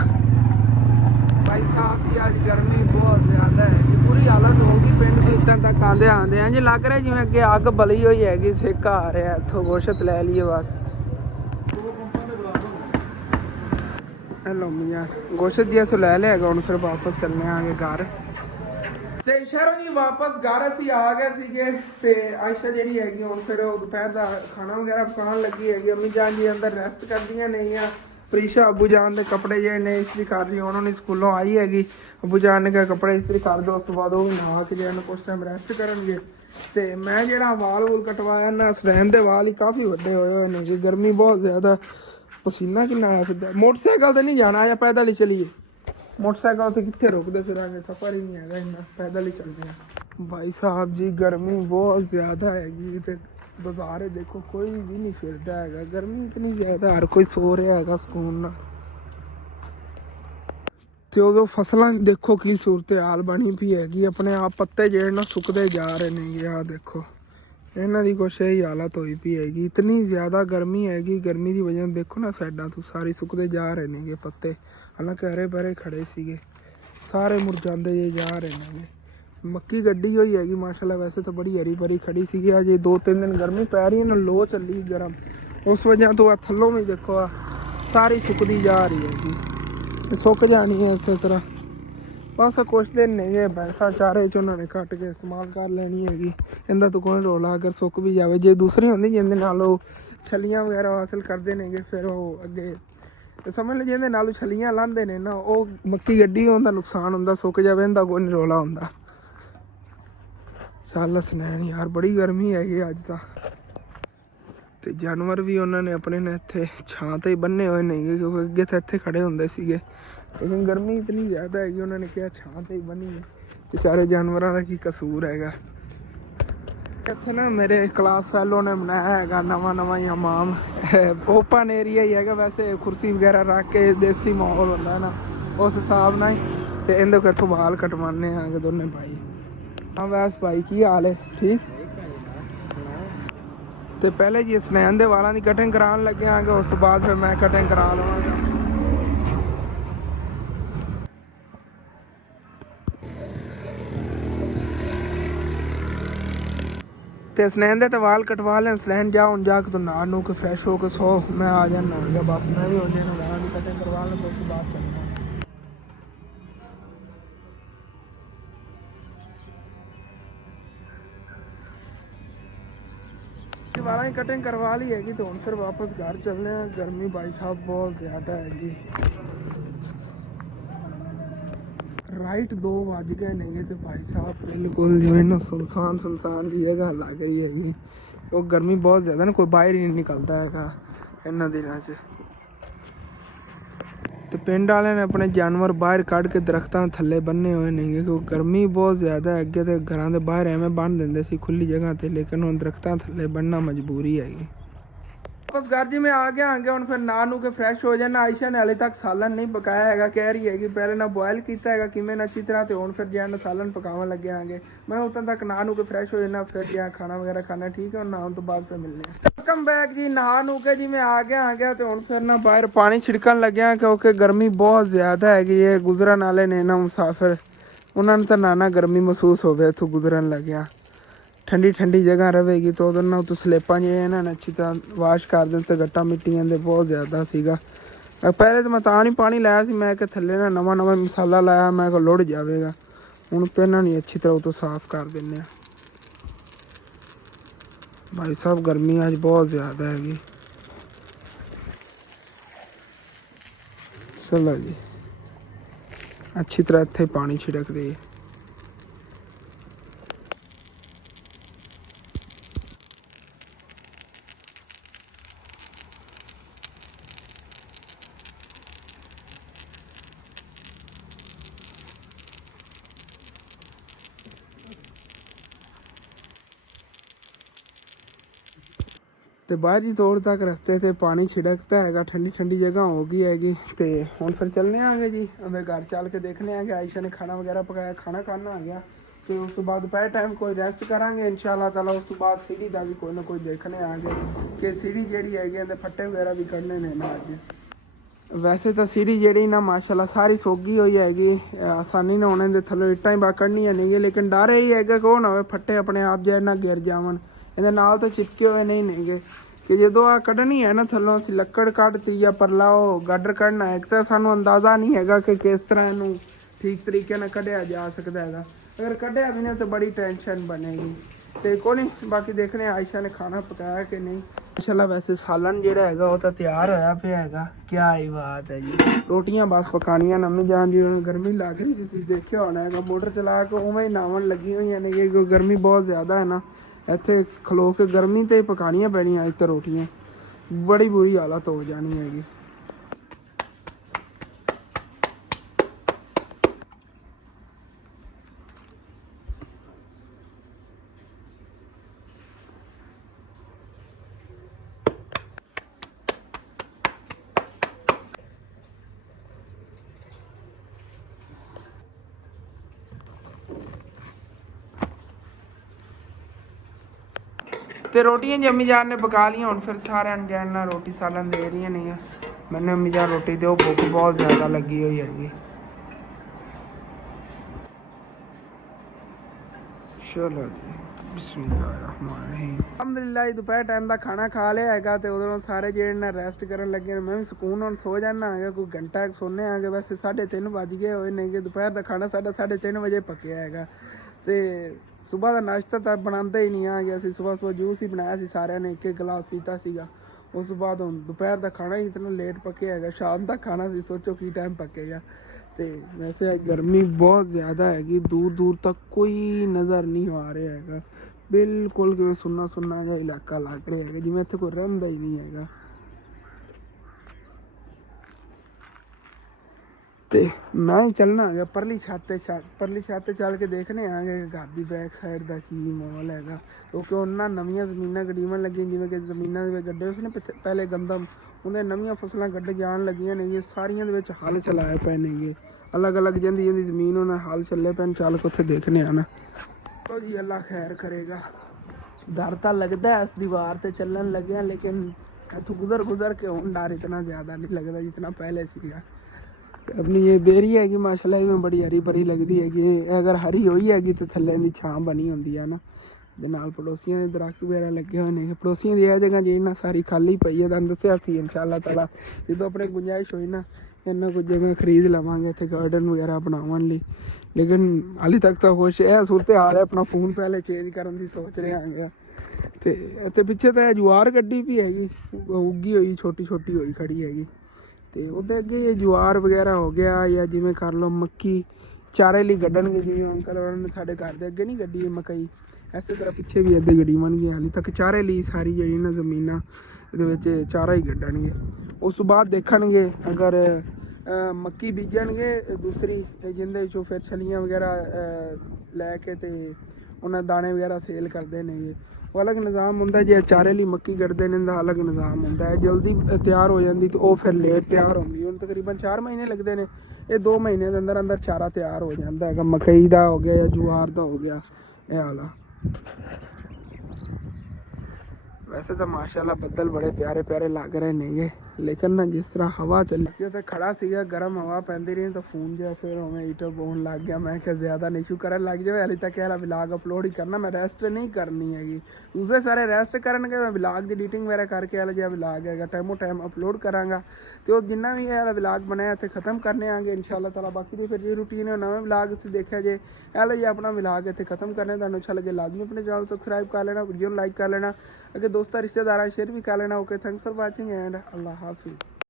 ਭਾਈ ਸਾਹਿਬ ਦੀ ਅੱਜ ਗਰਮੀ ਬਹੁਤ ਜ਼ਿਆਦਾ ਹੈ, ਬੁਰੀ ਹਾਲਤ ਹੋ ਗਈ ਪਿੰਡ ਦੇ। ਇੱਦਾਂ ਤੱਕ ਆਉਂਦੇ ਇੰਝ ਲੱਗ ਰਿਹਾ ਜਿਵੇਂ ਅੱਗੇ ਅੱਗ ਬਲੀ ਹੋਈ ਹੈਗੀ, ਸੇਕ ਆ ਰਿਹਾ। ਇੱਥੋਂ ਗੋਸ਼ਤ ਲੈ ਲਈਏ ਬਸ। ਹੈਲੋ ਮੀਆਂ, ਗੋਸ਼ਤ ਜੀ ਇੱਥੋਂ ਲੈ ਲਿਆ ਹੈਗਾ, ਹੁਣ ਫਿਰ ਵਾਪਸ ਚੱਲਣੇ ਆਂਗੇ ਘਰ। ਤੇ ਸ਼ਹਿਰੋਂ ਜੀ ਵਾਪਸ ਘਰ ਅਸੀਂ ਆ ਗਏ ਸੀਗੇ। ਤੇ ਆਇਸ਼ਾ ਜਿਹੜੀ ਹੈਗੀ ਹੁਣ ਫਿਰ ਉਹ ਦੁਪਹਿਰ ਦਾ ਖਾਣਾ ਵਗੈਰਾ ਪਕਾਉਣ ਲੱਗੀ ਹੈਗੀ। ਅੰਮੀ ਜਾਨ ਜੀ ਅੰਦਰ ਰੈਸਟ ਕਰਦੀਆਂ ਨਹੀਂ ਆ। ਪ੍ਰੀਸ਼ਾ ਅਬੂ ਜਾਨ ਦੇ ਕੱਪੜੇ ਜਿਹੜੇ ਨੇ ਇਸਤਰੀ ਕਰ ਰਹੀ, ਉਹਨਾਂ ਨੇ ਸਕੂਲੋਂ ਆਈ ਹੈਗੀ। ਅਬੂ ਜਾਨ ਨੇ ਕਿਹਾ ਕੱਪੜੇ ਇਸਤਰੀ ਕਰ ਦਿਓ, ਉਸ ਤੋਂ ਬਾਅਦ ਉਹ ਵੀ ਨਹਾ ਕੇ ਜਾਣ, ਕੁਛ ਟਾਈਮ ਰੈਸਟ ਕਰਨਗੇ। ਤੇ ਮੈਂ ਜਿਹੜਾ ਵਾਲ ਵੂਲ ਕਟਵਾਇਆ ਨਾ, ਸਵੈਨ ਦੇ ਵਾਲ ਹੀ ਕਾਫੀ ਵੱਡੇ ਹੋਏ ਨੇ ਜੀ, ਗਰਮੀ ਬਹੁਤ ਜ਼ਿਆਦਾ, ਪਸੀਨਾ ਕਿੰਨਾ ਆਇਆ ਫਿਰਦਾ। ਮੋਟਰਸਾਈਕਲ ਤੇ ਨਹੀਂ ਜਾਣਾ, ਜਾਂ ਪੈਦਲ ਹੀ ਚਲੀਏ। ਮੋਟਰਸਾਈਕਲ ਤੇ ਕਿੱਥੇ ਰੁਕਦੇ ਫਿਰਾਂਗੇ, ਸਫਰ ਹੀ ਨਹੀਂ ਹੈਗਾ ਇੰਨਾ, ਪੈਦਲ ਹੀ ਚੱਲਦੇ ਹਾਂ। ਭਾਈ ਸਾਹਿਬ ਜੀ ਗਰਮੀ ਬਹੁਤ ਜ਼ਿਆਦਾ ਹੈਗੀ ਤੇ ਬਾਜ਼ਾਰ ਦੇਖੋ ਕੋਈ ਵੀ ਨਹੀਂ ਫਿਰਦਾ ਹੈਗਾ, ਗਰਮੀ ਇਤਨੀ ਜ਼ਿਆਦਾ, ਹਰ ਕੋਈ ਸੋ ਰਿਹਾ ਹੈਗਾ ਸਕੂਨ ਨਾਲ। ਤੇ ਉਦੋਂ ਫਸਲਾਂ ਦੇਖੋ ਕੀ ਸੂਰਤ ਹਾਲ ਬਣੀ ਪਈ ਹੈਗੀ, ਆਪਣੇ ਆਪ ਪੱਤੇ ਜਿਹੜੇ ਨਾ ਸੁੱਕਦੇ ਜਾ ਰਹੇ ਨੇ। ਆਹ ਦੇਖੋ ਇਹਨਾਂ ਦੀ ਕੁਛ ਇਹੀ ਹਾਲਤ ਹੋਈ ਪਈ ਹੈਗੀ, ਇਤਨੀ ਜ਼ਿਆਦਾ ਗਰਮੀ ਹੈਗੀ। ਗਰਮੀ ਦੀ ਵਜ੍ਹਾ ਦੇਖੋ ਨਾ ਸਾਈਡਾਂ ਤੋਂ ਸਾਰੇ ਸੁੱਕਦੇ ਜਾ ਰਹੇ ਨੇਗੇ ਪੱਤੇ, ਹਾਲਾਂਕਿ ਹਰੇ ਭਰੇ ਖੜੇ ਸੀਗੇ, ਸਾਰੇ ਮੁਰਝਾਉਂਦੇ ਜੇ ਜਾ ਰਹੇ ਨੇ। ਮੱਕੀ ਗੱਡੀ ਹੋਈ ਹੈਗੀ ਮਾਸ਼ਾਅੱਲਾ, ਵੈਸੇ ਤਾਂ ਬੜੀ ਹਰੀ ਭਰੀ ਖੜੀ ਸੀਗੀ। ਅਜੇ 2-3 ਦਿਨ ਗਰਮੀ ਪੈ ਰਹੀ ਹੈ ਨਾ, ਲੋ ਚੱਲੀ ਗਰਮ, ਉਸ ਵਜ੍ਹਾ ਤੋਂ ਆ ਥੱਲੋਂ ਵੀ ਦੇਖੋ ਆ ਸਾਰੀ ਸੁੱਕਦੀ ਜਾ ਰਹੀ ਹੈਗੀ, ਸੁੱਕ ਜਾਣੀ ਹੈ ਇਸੇ ਤਰ੍ਹਾਂ। ਬਸ ਕੁਛ ਦਿਨ ਨਹੀਂ ਹੈ, ਭੈਂਸਾਂ ਚਾਰੇ 'ਚ ਉਹਨਾਂ ਨੇ ਕੱਟ ਕੇ ਇਸਤੇਮਾਲ ਕਰ ਲੈਣੀ ਹੈਗੀ, ਇਹਦਾ ਤਾਂ ਕੋਈ ਰੌਲਾ। ਅਗਰ ਸੁੱਕ ਵੀ ਜਾਵੇ, ਜੇ ਦੂਸਰੀ ਹੁੰਦੀ ਜਿਹਦੇ ਨਾਲ ਉਹ ਛੱਲੀਆਂ ਵਗੈਰਾ ਹਾਸਿਲ ਕਰਦੇ ਨੇਗੇ, ਫਿਰ ਉਹ ਅੱਗੇ ਸਮਝ ਲਓ ਜਿਹਦੇ ਨਾਲ ਛੱਲੀਆਂ ਲਾਉਂਦੇ ਨੇ ਨਾ, ਉਹ ਮੱਕੀ ਗੱਡੀ ਉਹਦਾ ਨੁਕਸਾਨ ਹੁੰਦਾ, ਸੁੱਕ ਜਾਵੇ ਇਹਦਾ ਕੋਈ ਨਹੀਂ ਰੌਲਾ ਹੁੰਦਾ। ਚੱਲ ਸੁਨੈਣ ਯਾਰ, ਬੜੀ ਗਰਮੀ ਹੈਗੀ ਅੱਜ ਤਾਂ। ਤੇ ਜਾਨਵਰ ਵੀ ਉਹਨਾਂ ਨੇ ਆਪਣੇ ਨੇ ਇੱਥੇ ਛਾਂ ਤੇ ਹੀ ਬੰਨੇ ਹੋਏ ਨੇਗੇ, ਕਿਉਂਕਿ ਅੱਗੇ ਤਾਂ ਇੱਥੇ ਖੜੇ ਹੁੰਦੇ ਸੀਗੇ, ਲੇਕਿਨ ਗਰਮੀ ਇਤਨੀ ਜ਼ਿਆਦਾ ਹੈਗੀ, ਉਹਨਾਂ ਨੇ ਕਿਹਾ ਛਾਂ ਤੇ ਹੀ ਬੰਨੀ ਹੈ। ਵਿਚਾਰੇ ਜਾਨਵਰਾਂ ਦਾ ਕੀ ਕਸੂਰ ਹੈਗਾ। ਇੱਥੇ ਨਾ ਮੇਰੇ ਕਲਾਸ ਫੈਲੋ ਨੇ ਬਣਾਇਆ ਹੈਗਾ ਨਵਾਂ ਹੀ ਹਮਾਮ, ਓਪਨ ਏਰੀਆ ਹੀ ਹੈਗਾ, ਵੈਸੇ ਕੁਰਸੀ ਵਗੈਰਾ ਰੱਖ ਕੇ ਦੇਸੀ ਮਾਹੌਲ ਹੁੰਦਾ ਨਾ, ਉਸ ਹਿਸਾਬ ਨਾਲ ਹੀ। ਤੇ ਇਹਦੇ ਕੋਲ ਇੱਥੋਂ ਵਾਲ ਕਟਵਾਉਂਦੇ ਆਂਗੇ ਦੋਨੇ ਭਾਈ। ਹਾਂ ਵੈਸ ਭਾਈ ਕੀ ਹਾਲ ਹੈ, ਠੀਕ। ਤੇ ਪਹਿਲੇ ਜੀ ਸੁਨੈਣ ਦੇ ਵਾਲਾਂ ਦੀ ਕਟਿੰਗ ਕਰਾਉਣ ਲੱਗੇ ਆਂਗੇ, ਉਸ ਤੋਂ ਬਾਅਦ ਫਿਰ ਮੈਂ ਕਟਿੰਗ ਕਰਾ ਲਵਾਂਗਾ। ਤੇ ਸੁਨੈਣ ਦੇ ਤਾਂ ਵਾਲ ਕਟਵਾ ਲੈਣ। ਸੁਨੈਣ ਜਾ ਹੁਣ ਜਾ ਕੇ ਤੂੰ ਨਹਾ ਨੂੰ ਕੇ ਫਰੈਸ਼ ਹੋ ਕੇ ਸੋ, ਮੈਂ ਆ ਜਾਣਾ ਹੋਊਗਾ ਬਾਪ, ਮੈਂ ਵੀ ਹੁੰਦੇ ਨੇ ਵਾਲਾਂ ਦੀ ਕਟਿੰਗ ਕਰਵਾ ਲੈਂ, ਉਸ ਤੋਂ ਬਾਅਦ ਚੱਲਣਾ। ਵਾਲਾਂ ਦੀ ਕਟਿੰਗ ਕਰਵਾ ਲਈ ਹੈਗੀ, ਤੇ ਹੁਣ ਫਿਰ ਵਾਪਸ ਘਰ ਚੱਲਣੇ ਆ। ਗਰਮੀ ਭਾਈ ਸਾਹਿਬ ਬਹੁਤ ਜ਼ਿਆਦਾ ਹੈਗੀ। ਰਾਈਟ 2 ਵੱਜ ਗਏ ਨੇਗੇ ਤੇ ਭਾਈ ਸਾਹਿਬ ਬਿਲਕੁਲ ਜਿਵੇਂ ਨਾ ਸੁਨਸਾਨ ਦੀ ਜਗ੍ਹਾ ਲੱਗ ਰਹੀ ਹੈਗੀ, ਉਹ ਗਰਮੀ ਬਹੁਤ ਜ਼ਿਆਦਾ ਨਾ, ਕੋਈ ਬਾਹਰ ਹੀ ਨਹੀਂ ਨਿਕਲਦਾ ਹੈਗਾ ਇਹਨਾਂ ਦਿਨਾਂ 'ਚ। ਤੇ ਪਿੰਡ ਵਾਲਿਆਂ ਨੇ ਆਪਣੇ ਜਾਨਵਰ ਬਾਹਰ ਕੱਢ ਕੇ ਦਰਖਤਾਂ ਥੱਲੇ ਬੰਨੇ ਹੋਏ ਨੇਗੇ, ਕਿਉਂਕਿ ਗਰਮੀ ਬਹੁਤ ਜ਼ਿਆਦਾ ਹੈ। ਅੱਗੇ ਤੇ ਘਰਾਂ ਦੇ ਬਾਹਰ ਐਵੇਂ ਬੰਨ੍ਹ ਦਿੰਦੇ ਸੀ ਖੁੱਲੀ ਜਗ੍ਹਾ 'ਤੇ, ਲੇਕਿਨ ਹੁਣ ਦਰਖਤਾਂ ਥੱਲੇ ਬੰਨ੍ਹਣਾ ਮਜਬੂਰੀ ਹੈਗੀ। ਵਾਪਸ ਘਰ ਜੀ ਮੈਂ ਆ ਗਿਆ ਹੁਣ ਫਿਰ ਨਹਾ ਨੂੰ ਕੇ ਫਰੈਸ਼ ਹੋ ਜਾਣਾ। ਆਇਸ਼ਾ ਨੇ ਹਾਲੇ ਤੱਕ ਸਾਲਨ ਨਹੀਂ ਪਕਾਇਆ ਹੈਗਾ, ਕਹਿ ਰਹੀ ਹੈਗੀ ਪਹਿਲੇ ਨਾ ਬੋਇਲ ਕੀਤਾ ਹੈਗਾ ਕਿਵੇਂ ਨਾ ਅੱਛੀ ਤਰ੍ਹਾਂ, ਤੇ ਹੁਣ ਫਿਰ ਜਿਆ ਸਾਲਨ ਪਕਾਉਣ ਲੱਗੇ ਆਂਗੇ। ਮੈਂ ਉਦੋਂ ਤੱਕ ਨਹਾ ਨੂੰ ਕੇ ਫਰੈਸ਼ ਹੋ ਜਾਣਾ, ਫਿਰ ਜਿਆ ਖਾਣਾ ਵਗੈਰਾ ਖਾਣਾ, ਠੀਕ ਹੈ। ਹੁਣ ਨਹਾਉਣ ਤੋਂ ਬਾਅਦ ਫਿਰ ਮਿਲਦੇ ਹਾਂ। ਵੈਲਕਮ ਬੈਕ ਜੀ, ਨਹਾ ਨੂੰ ਕੇ ਜੀ ਮੈਂ ਆ ਗਿਆ ਤੇ ਹੁਣ ਫਿਰ ਨਾ ਬਾਹਰ ਪਾਣੀ ਛਿੜਕਣ ਲੱਗਿਆ, ਕਿਉਂਕਿ ਗਰਮੀ ਬਹੁਤ ਜ਼ਿਆਦਾ ਹੈਗੀ ਹੈ। ਗੁਜ਼ਰਨ ਵਾਲੇ ਨੇ ਨਾ ਮੁਸਾਫਿਰ, ਉਹਨਾਂ ਨੂੰ ਤਾਂ ਨਾ ਗਰਮੀ ਮਹਿਸੂਸ ਹੋਵੇ ਇੱਥੋਂ ਗੁਜ਼ਰਨ ਲੱਗਿਆ। ਠੰਡੀ ਜਗ੍ਹਾ ਰਹੇਗੀ ਤਾਂ ਉਹਦੇ ਨਾਲ ਸਲੇਪਾਂ ਜਿਹੀਆਂ ਇਹਨਾਂ ਨੇ ਅੱਛੀ ਤਰ੍ਹਾਂ ਵਾਸ਼ ਕਰ ਦਿੰਦੇ, ਤੇ ਗੱਟਾ ਮਿੱਟੀਆਂ ਦੇ ਬਹੁਤ ਜ਼ਿਆਦਾ ਸੀਗਾ। ਪਹਿਲੇ ਤਾਂ ਮੈਂ ਤਾਂ ਨਹੀਂ ਪਾਣੀ ਲਾਇਆ ਸੀ, ਮੈਂ ਕਿ ਥੱਲੇ ਨਾ ਨਵਾਂ ਮਸਾਲਾ ਲਾਇਆ, ਮੈਂ ਕਿਹਾ ਲੁੜ ਜਾਵੇਗਾ। ਹੁਣ ਪਹਿਲਾਂ ਨਹੀਂ ਅੱਛੀ ਤਰ੍ਹਾਂ ਉਹ ਤੋਂ ਸਾਫ਼ ਕਰ ਦਿੰਦੇ ਹਾਂ। ਭਾਈ ਸਾਹਿਬ ਗਰਮੀ ਅੱਜ ਬਹੁਤ ਜ਼ਿਆਦਾ ਹੈਗੀ। ਚਲੋ ਜੀ ਅੱਛੀ ਤਰ੍ਹਾਂ ਇੱਥੇ ਪਾਣੀ ਛਿੜਕ ਦਈਏ। ਤੇ ਬਾਜੀ ਤੋੜ ਤੱਕ ਰਸਤੇ ਤੇ ਪਾਣੀ ਛਿੜਕਦਾ ਹੈਗਾ, ਠੰਡੀ ਠੰਡੀ ਜਗ੍ਹਾ ਹੋ ਗਈ ਹੈਗੀ। ਤੇ ਹੁਣ ਫਿਰ ਚੱਲਨੇ ਆਂਗੇ ਜੀ ਉਹਦੇ ਘਰ ਚੱਲ ਕੇ ਦੇਖਨੇ ਆਂਗੇ। ਆਇਸ਼ਾ ਨੇ ਖਾਣਾ ਵਗੈਰਾ ਪਕਾਇਆ, ਖਾਣਾ ਖਾਣਾ ਆ ਗਿਆ। ਤੇ ਉਸ ਤੋਂ ਬਾਅਦ ਦੁਪਹਿਰ ਟਾਈਮ ਕੋਈ ਰੈਸਟ ਕਰਾਂਗੇ ਇਨਸ਼ਾਅੱਲਾ ਤਾਲਾ। ਉਸ ਤੋਂ ਬਾਅਦ ਸੀढ़ੀ ਦਾ ਵੀ ਕੋਈ ਨਾ ਕੋਈ ਦੇਖਣੇ ਆਂਗੇ ਕਿ ਸੀढ़ੀ ਜਿਹੜੀ ਹੈਗੀ ਇਹਦੇ ਫੱਟੇ ਵਗੈਰਾ ਵੀ ਕੱਢਣੇ ਨੇ ਨਾ ਅੱਜ। ਵੈਸੇ ਤਾਂ ਸੀढ़ੀ ਜਿਹੜੀ ਨਾ ਮਾਸ਼ਾਅੱਲਾ ਸਾਰੀ ਸੋਗੀ ਹੋਈ ਹੈਗੀ, ਆਸਾਨੀ ਨਾਲ ਉਹਨਾਂ ਦੇ ਥੱਲੇ ਇੱਟਾਂ ਹੀ ਬਾ ਕੱਢਣੀਆਂ ਨਹੀਂ, ਲੇਕਿਨ ਡਰ ਇਹ ਹੈਗਾ ਕਿ ਉਹ ਨਾ ਹੋਵੇ ਫੱਟੇ ਆਪਣੇ ਆਪ ਜੇ ਨਾ ਗਿਰ ਜਾਵਣ। ਇਹਦੇ ਨਾਲ ਤਾਂ ਚਿਪਕੇ ਹੋਏ ਨਹੀਂ ਨੇਗੇ ਕਿ ਜਦੋਂ ਆ ਕੱਢਣੀ ਹੈ ਨਾ ਥੱਲੋਂ ਅਸੀਂ ਲੱਕੜ ਕੱਢਤੀ ਜਾਂ ਪਰਲਾ ਉਹ ਗਾਡਰ ਕੱਢਣਾ ਹੈ, ਇੱਕ ਤਾਂ ਸਾਨੂੰ ਅੰਦਾਜ਼ਾ ਨਹੀਂ ਹੈਗਾ ਕਿ ਕਿਸ ਤਰ੍ਹਾਂ ਇਹਨੂੰ ਠੀਕ ਤਰੀਕੇ ਨਾਲ ਕੱਢਿਆ ਜਾ ਸਕਦਾ ਹੈਗਾ। ਅਗਰ ਕੱਢਿਆ ਵੀ ਨਹੀਂ ਤਾਂ ਬੜੀ ਟੈਨਸ਼ਨ ਬਣੇਗੀ। ਤੇ ਕੋਈ ਨਹੀਂ, ਬਾਕੀ ਦੇਖਣੇ ਆਇਸ਼ਾ ਨੇ ਖਾਣਾ ਪਕਾਇਆ ਕਿ ਨਹੀਂ। ਮਾਸ਼ਾਅੱਲਾ ਵੈਸੇ ਸਾਲਨ ਜਿਹੜਾ ਹੈਗਾ ਉਹ ਤਾਂ ਤਿਆਰ ਹੋਇਆ ਪਿਆ ਹੈਗਾ। ਕਿਆ ਹੀ ਬਾਤ ਹੈ ਜੀ। ਰੋਟੀਆਂ ਬਸ ਪਕਾਣੀਆਂ ਨਵੀਂ ਜਾਣ ਦੀ ਗਰਮੀ ਲੱਗ ਰਹੀ ਸੀ, ਤੁਸੀਂ ਦੇਖਿਆ ਹੋਣਾ ਹੈਗਾ। ਮੋਟਰ ਚਲਾ ਕੇ ਉਵੇਂ ਹੀ ਨਾਵਣ ਲੱਗੀ ਹੋਈਆਂ ਨੇ ਕਿਉਂਕਿ ਗਰਮੀ ਬਹੁਤ ਜ਼ਿਆਦਾ ਹੈ ਨਾ। ਇੱਥੇ ਖਲੋ ਕੇ ਗਰਮੀ ਤੇ ਪਕਾਣੀਆਂ ਪੈਣੀਆਂ ਅੱਜ ਤਾਂ ਰੋਟੀਆਂ, ਬੜੀ ਬੁਰੀ ਹਾਲਤ ਹੋ ਜਾਣੀ ਹੈਗੀ। ਤੇ ਰੋਟੀਆਂ ਜੀ ਅੰਮੀ ਜਾਨ ਨੇ ਪਕਾ ਲਈਆਂ। ਹੁਣ ਫਿਰ ਸਾਰਿਆਂ ਨੂੰ ਜੈਨ ਨਾਲ ਰੋਟੀ ਸਾਲਨ ਦੇ ਰਹੀਆਂ ਨੇ। ਮੈਨੂੰ ਅੰਮੀ ਜਾਨ ਰੋਟੀ ਦਿਓ, ਭੁੱਖ ਬਹੁਤ ਜ਼ਿਆਦਾ ਲੱਗੀ ਹੋਈ ਹੈਗੀ। ਚਲੋ ਜੀ, ਬਿਸਮਿल्लाहिर्रहमानिर्रहीम। ਅਲਹਮਦੁਲਿल्लाह ਦੁਪਹਿਰ ਟਾਈਮ ਦਾ ਖਾਣਾ ਖਾ ਲਿਆ ਹੈਗਾ ਤੇ ਉਦੋਂ ਸਾਰੇ ਜਿਹੜੇ ਨਾਲ ਰੈਸਟ ਕਰਨ ਲੱਗੇ ਨੇ। ਮੈਂ ਵੀ ਸਕੂਨ ਹੁਣ ਸੋ ਜਾਣਾ ਹੈਗਾ, ਕੋਈ ਘੰਟਾ ਸੋਨੇ ਆਗੇ। ਵੈਸੇ 3:30 ਵੱਜ ਗਏ ਹੋਏ ਨੇ ਕਿ ਦੁਪਹਿਰ ਦਾ ਖਾਣਾ ਸਾਡਾ 3:30 ਵਜੇ ਪੱਕਿਆ ਹੈਗਾ। ਤੇ ਸੁਬਾਹ ਦਾ ਨਾਸ਼ਤਾ ਤਾਂ ਬਣਾਉਂਦੇ ਹੀ ਨਹੀਂ ਆ ਗਿਆ। ਅਸੀਂ ਸੁਬਾਹ ਜੂਸ ਹੀ ਬਣਾਇਆ ਸੀ, ਸਾਰਿਆਂ ਨੇ ਇੱਕ ਇੱਕ ਗਲਾਸ ਪੀਤਾ ਸੀਗਾ। ਉਸ ਤੋਂ ਬਾਅਦ ਹੁਣ ਦੁਪਹਿਰ ਦਾ ਖਾਣਾ ਹੀ ਇਤਨਾ ਲੇਟ ਪੱਕਿਆ ਹੈਗਾ। ਸ਼ਾਮ ਦਾ ਖਾਣਾ ਸੀ, ਸੋਚੋ ਕੀ ਟਾਈਮ ਪੱਕੇਗਾ। ਤੇ ਵੈਸੇ ਗਰਮੀ ਬਹੁਤ ਜ਼ਿਆਦਾ ਹੈਗੀ, ਦੂਰ ਦੂਰ ਤੱਕ ਕੋਈ ਨਜ਼ਰ ਨਹੀਂ ਆ ਰਿਹਾ ਹੈਗਾ। ਬਿਲਕੁਲ ਕਿਵੇਂ ਸੁੰਨਾ ਸੁੰਨਾ ਜਿਹਾ ਇਲਾਕਾ ਲੱਗ ਰਿਹਾ ਹੈਗਾ, ਜਿਵੇਂ ਇੱਥੇ ਕੋਈ ਰਹਿੰਦਾ ਹੀ ਨਹੀਂ ਹੈਗਾ। ਤੇ ਮੈਂ ਚੱਲਣਾ ਹੈਗਾ ਪਰਲੀ ਛੱਤ ਤੇ ਚੱਲ ਕੇ ਦੇਖਣੇ ਆਂਗੇ ਘਰ ਦੀ ਬੈਕ ਸਾਈਡ ਦਾ ਕੀ ਮਾਹੌਲ ਹੈਗਾ। ਕਿਉਂਕਿ ਉਹਨਾਂ ਨਵੀਆਂ ਜ਼ਮੀਨਾਂ ਗੜੀਵਣ ਲੱਗੀਆਂ, ਜਿਵੇਂ ਕਿ ਜ਼ਮੀਨਾਂ ਦੇ ਵਿੱਚ ਗੱਡੇ ਸੀ ਨਾ ਪਹਿਲੇ ਗੰਦਮ, ਉਹਨੇ ਨਵੀਆਂ ਫਸਲਾਂ ਗੱਡੇ ਜਾਣ ਲੱਗੀਆਂ ਨੇ। ਸਾਰੀਆਂ ਦੇ ਵਿੱਚ ਹਲ ਚਲਾਏ ਪਏ ਨੇਗੇ, ਅਲੱਗ ਅਲੱਗ ਜਿਹਦੀ ਜ਼ਮੀਨ ਉਹਨਾਂ ਹਲ ਚੱਲੇ ਪਏ। ਚੱਲ ਕੇ ਉੱਥੇ ਦੇਖਣੇ ਆ ਨਾ। ਚਲੋ ਜੀ, ਅੱਲਾ ਖੈਰ ਕਰੇਗਾ। ਡਰ ਤਾਂ लगता इस दीवार पे चलन लगे, लेकिन इतों गुजर के ਹੁਣ डर इतना ज़्यादा नहीं लगता जितना पहले सीगा। अपनी ये बेरी हैगी माशाल्लाह में बड़ी हरी भरी लगती हैगी। अगर हरी होई हैगी तो थल्ले दी छां बनी होंदी है ना। ਦੇ ਨਾਲ ਪੜੋਸੀਆਂ ਦੇ ਦਰਖਤ ਵਗੈਰਾ ਲੱਗੇ ਹੋਏ ਨੇ। ਪੜੋਸੀਆਂ ਦੀ ਇਹ ਜਗ੍ਹਾ ਜਿਹੜੀ ਨਾ ਸਾਰੀ ਖਾਲੀ ਪਈ ਹੈ। ਤੁਹਾਨੂੰ ਦੱਸਿਆ ਸੀ ਇਨਸ਼ਾਅੱਲਾ ਤਾਲਾ ਜਦੋਂ ਆਪਣੇ ਗੁੰਜਾਇਸ਼ ਹੋਈ ਨਾ ਇਹਨਾਂ ਕੁਝ ਜਗ੍ਹਾ ਖਰੀਦ ਲਵਾਂਗੇ ਇੱਥੇ ਗਾਰਡਨ ਵਗੈਰਾ ਬਣਾਉਣ ਲਈ। ਲੇਕਿਨ ਹਾਲੇ ਤੱਕ ਤਾਂ ਹੋਸ਼ ਇਹ ਸੂਰਤ ਹਾਲ ਹੈ, ਆਪਣਾ ਫੋਨ ਪਹਿਲੇ ਚੇਂਜ ਕਰਨ ਦੀ ਸੋਚ ਰਿਹਾ ਹੈਗਾ। ਤੇ ਇੱਥੇ ਪਿੱਛੇ ਤਾਂ ਜਵਾਰ ਗੱਡੀ ਵੀ ਹੈਗੀ, ਉੱਗੀ ਹੋਈ ਛੋਟੀ ਛੋਟੀ ਹੋਈ ਖੜੀ ਹੈਗੀ। ਤੇ ਉਹਦੇ ਅੱਗੇ ਜਵਾਰ ਵਗੈਰਾ ਹੋ ਗਿਆ, ਜਾਂ ਜਿਵੇਂ ਕਰ ਲਓ ਮੱਕੀ ਚਾਰੇ ਲਈ ਕੱਢਣਗੇ। ਜਿਵੇਂ ਅੰਕਲ ਉਹਨਾਂ ਨੇ ਸਾਡੇ ਘਰ ਦੇ ਅੱਗੇ ਨਹੀਂ ਗੱਡੀ ਮਕਈ, ਇਸੇ ਤਰ੍ਹਾਂ ਪਿੱਛੇ ਵੀ ਅੱਧੇ ਗੱਡੀ ਬਣ ਗਈ। ਹਾਲੇ ਤੱਕ ਚਾਰੇ ਲਈ ਸਾਰੀ ਜਿਹੜੀ ਨਾ ਜ਼ਮੀਨਾਂ ਇਹਦੇ ਵਿੱਚ ਚਾਰਾ ਹੀ ਕੱਢਣਗੇ। ਉਸ ਤੋਂ ਬਾਅਦ ਦੇਖਣਗੇ ਅਗਰ ਮੱਕੀ ਬੀਜਣਗੇ ਦੂਸਰੀ, ਜਿਹਦੇ ਵਿੱਚੋਂ ਫਿਰ ਛਲੀਆਂ ਵਗੈਰਾ ਲੈ ਕੇ ਤੇ ਉਹਨਾਂ ਦਾਣੇ ਵਗੈਰਾ ਸੇਲ ਕਰਦੇ ਨੇ। ਉਹ ਅਲੱਗ ਨਿਜ਼ਾਮ ਹੁੰਦਾ। ਜੇ ਚਾਰੇ ਲਈ ਮੱਕੀ ਕੱਢਦੇ ਨੇ ਦਾ ਅਲੱਗ ਨਿਜ਼ਾਮ ਹੁੰਦਾ ਹੈ। ਜਲਦੀ ਤਿਆਰ ਹੋ ਜਾਂਦੀ ਤੇ ਉਹ ਫਿਰ ਲੇਟ ਤਿਆਰ ਹੁੰਦੀ। ਹੁਣ ਤਕਰੀਬਨ 4 ਮਹੀਨੇ ਲੱਗਦੇ ਨੇ। ਇਹ 2 ਮਹੀਨੇ ਦੇ ਅੰਦਰ ਅੰਦਰ ਚਾਰਾ ਤਿਆਰ ਹੋ ਜਾਂਦਾ ਹੈਗਾ। ਮਕਈ ਦਾ ਹੋ ਗਿਆ ਜਾਂ ਜਵਾਰ ਦਾ ਹੋ ਗਿਆ, ਇਹ ਹਾਲ ਆ। ਵੈਸੇ ਤਾਂ ਮਾਸ਼ਾਅੱਲਾ ਬੱਦਲ ਬੜੇ ਪਿਆਰੇ ਪਿਆਰੇ ਲੱਗ ਰਹੇ ਨੇਗੇ, ਲੇਕਿਨ ਨਾ ਜਿਸ ਤਰ੍ਹਾਂ ਹਵਾ ਚੱਲੀ ਉੱਥੇ ਖੜਾ ਸੀਗਾ, ਗਰਮ ਹਵਾ ਪੈਂਦੀ ਰਹੀ ਤਾਂ ਫੋਨ ਜਿਹਾ ਫਿਰ ਉਵੇਂ ਹੀਟਰ ਪਾਉਣ ਲੱਗ ਗਿਆ। ਮੈਂ ਕਿਹਾ ਜ਼ਿਆਦਾ ਨਹੀਂ ਇਸ਼ੂ ਕਰਨ ਲੱਗ ਜਾਵੇ। ਹਾਲੇ ਤੱਕ ਇਹਦਾ ਵਲਾਗ ਅਪਲੋਡ ਹੀ ਕਰਨਾ, ਮੈਂ ਰੈਸਟ ਨਹੀਂ ਕਰਨੀ ਹੈਗੀ। ਦੂਸਰੇ ਸਾਰੇ ਰੈਸਟ ਕਰਨਗੇ, ਮੈਂ ਵਲਾਗ ਦੀ ਐਡੀਟਿੰਗ ਵਗੈਰਾ ਕਰਕੇ ਇਹੋ ਜਿਹਾ ਵਲਾਗ ਹੈਗਾ ਟਾਈਮੋ ਟਾਈਮ ਅਪਲੋਡ ਕਰਾਂਗਾ। ਤੇ ਉਹ ਜਿੰਨਾ ਵੀ ਇਹਦਾ ਵਲਾਗ ਬਣਿਆ ਇੱਥੇ ਖਤਮ ਕਰਨੇ ਆਂਗੇ ਇਨਸ਼ਾਅੱਲਾ ਤਾਲਾ। ਬਾਕੀ ਦੀ ਫਿਰ ਜੇ ਰੂਟੀਨ ਹੈ ਨਵੇਂ ਵਲਾਗ ਤੁਸੀਂ ਦੇਖਿਆ ਜੇ ਇਹੋ ਜਿਹਾ ਆਪਣਾ ਵਲਾਗ ਇੱਥੇ ਖਤਮ ਕਰਨੇ। ਤੁਹਾਨੂੰ ਅੱਛਾ ਲੱਗੇ ਲਾਜ਼ਮੀ ਆਪਣੇ ਚੈਨਲ ਸਬਸਕ੍ਰਾਈਬ ਕਰ ਲੈਣਾ, ਵੀਡੀਓ ਨੂੰ ਲਾਈਕ ਕਰ ਲੈਣਾ, ਅੱਗੇ ਦੋਸਤਾਂ ਰਿਸ਼ਤੇਦਾਰਾਂ ਸ਼ੇਅਰ ਵੀ ਕਰ ਲੈਣਾ। ਓਕੇ, ਥੈਂक्स फॉर वाचिंग एंड अल्लाह हाफिज़।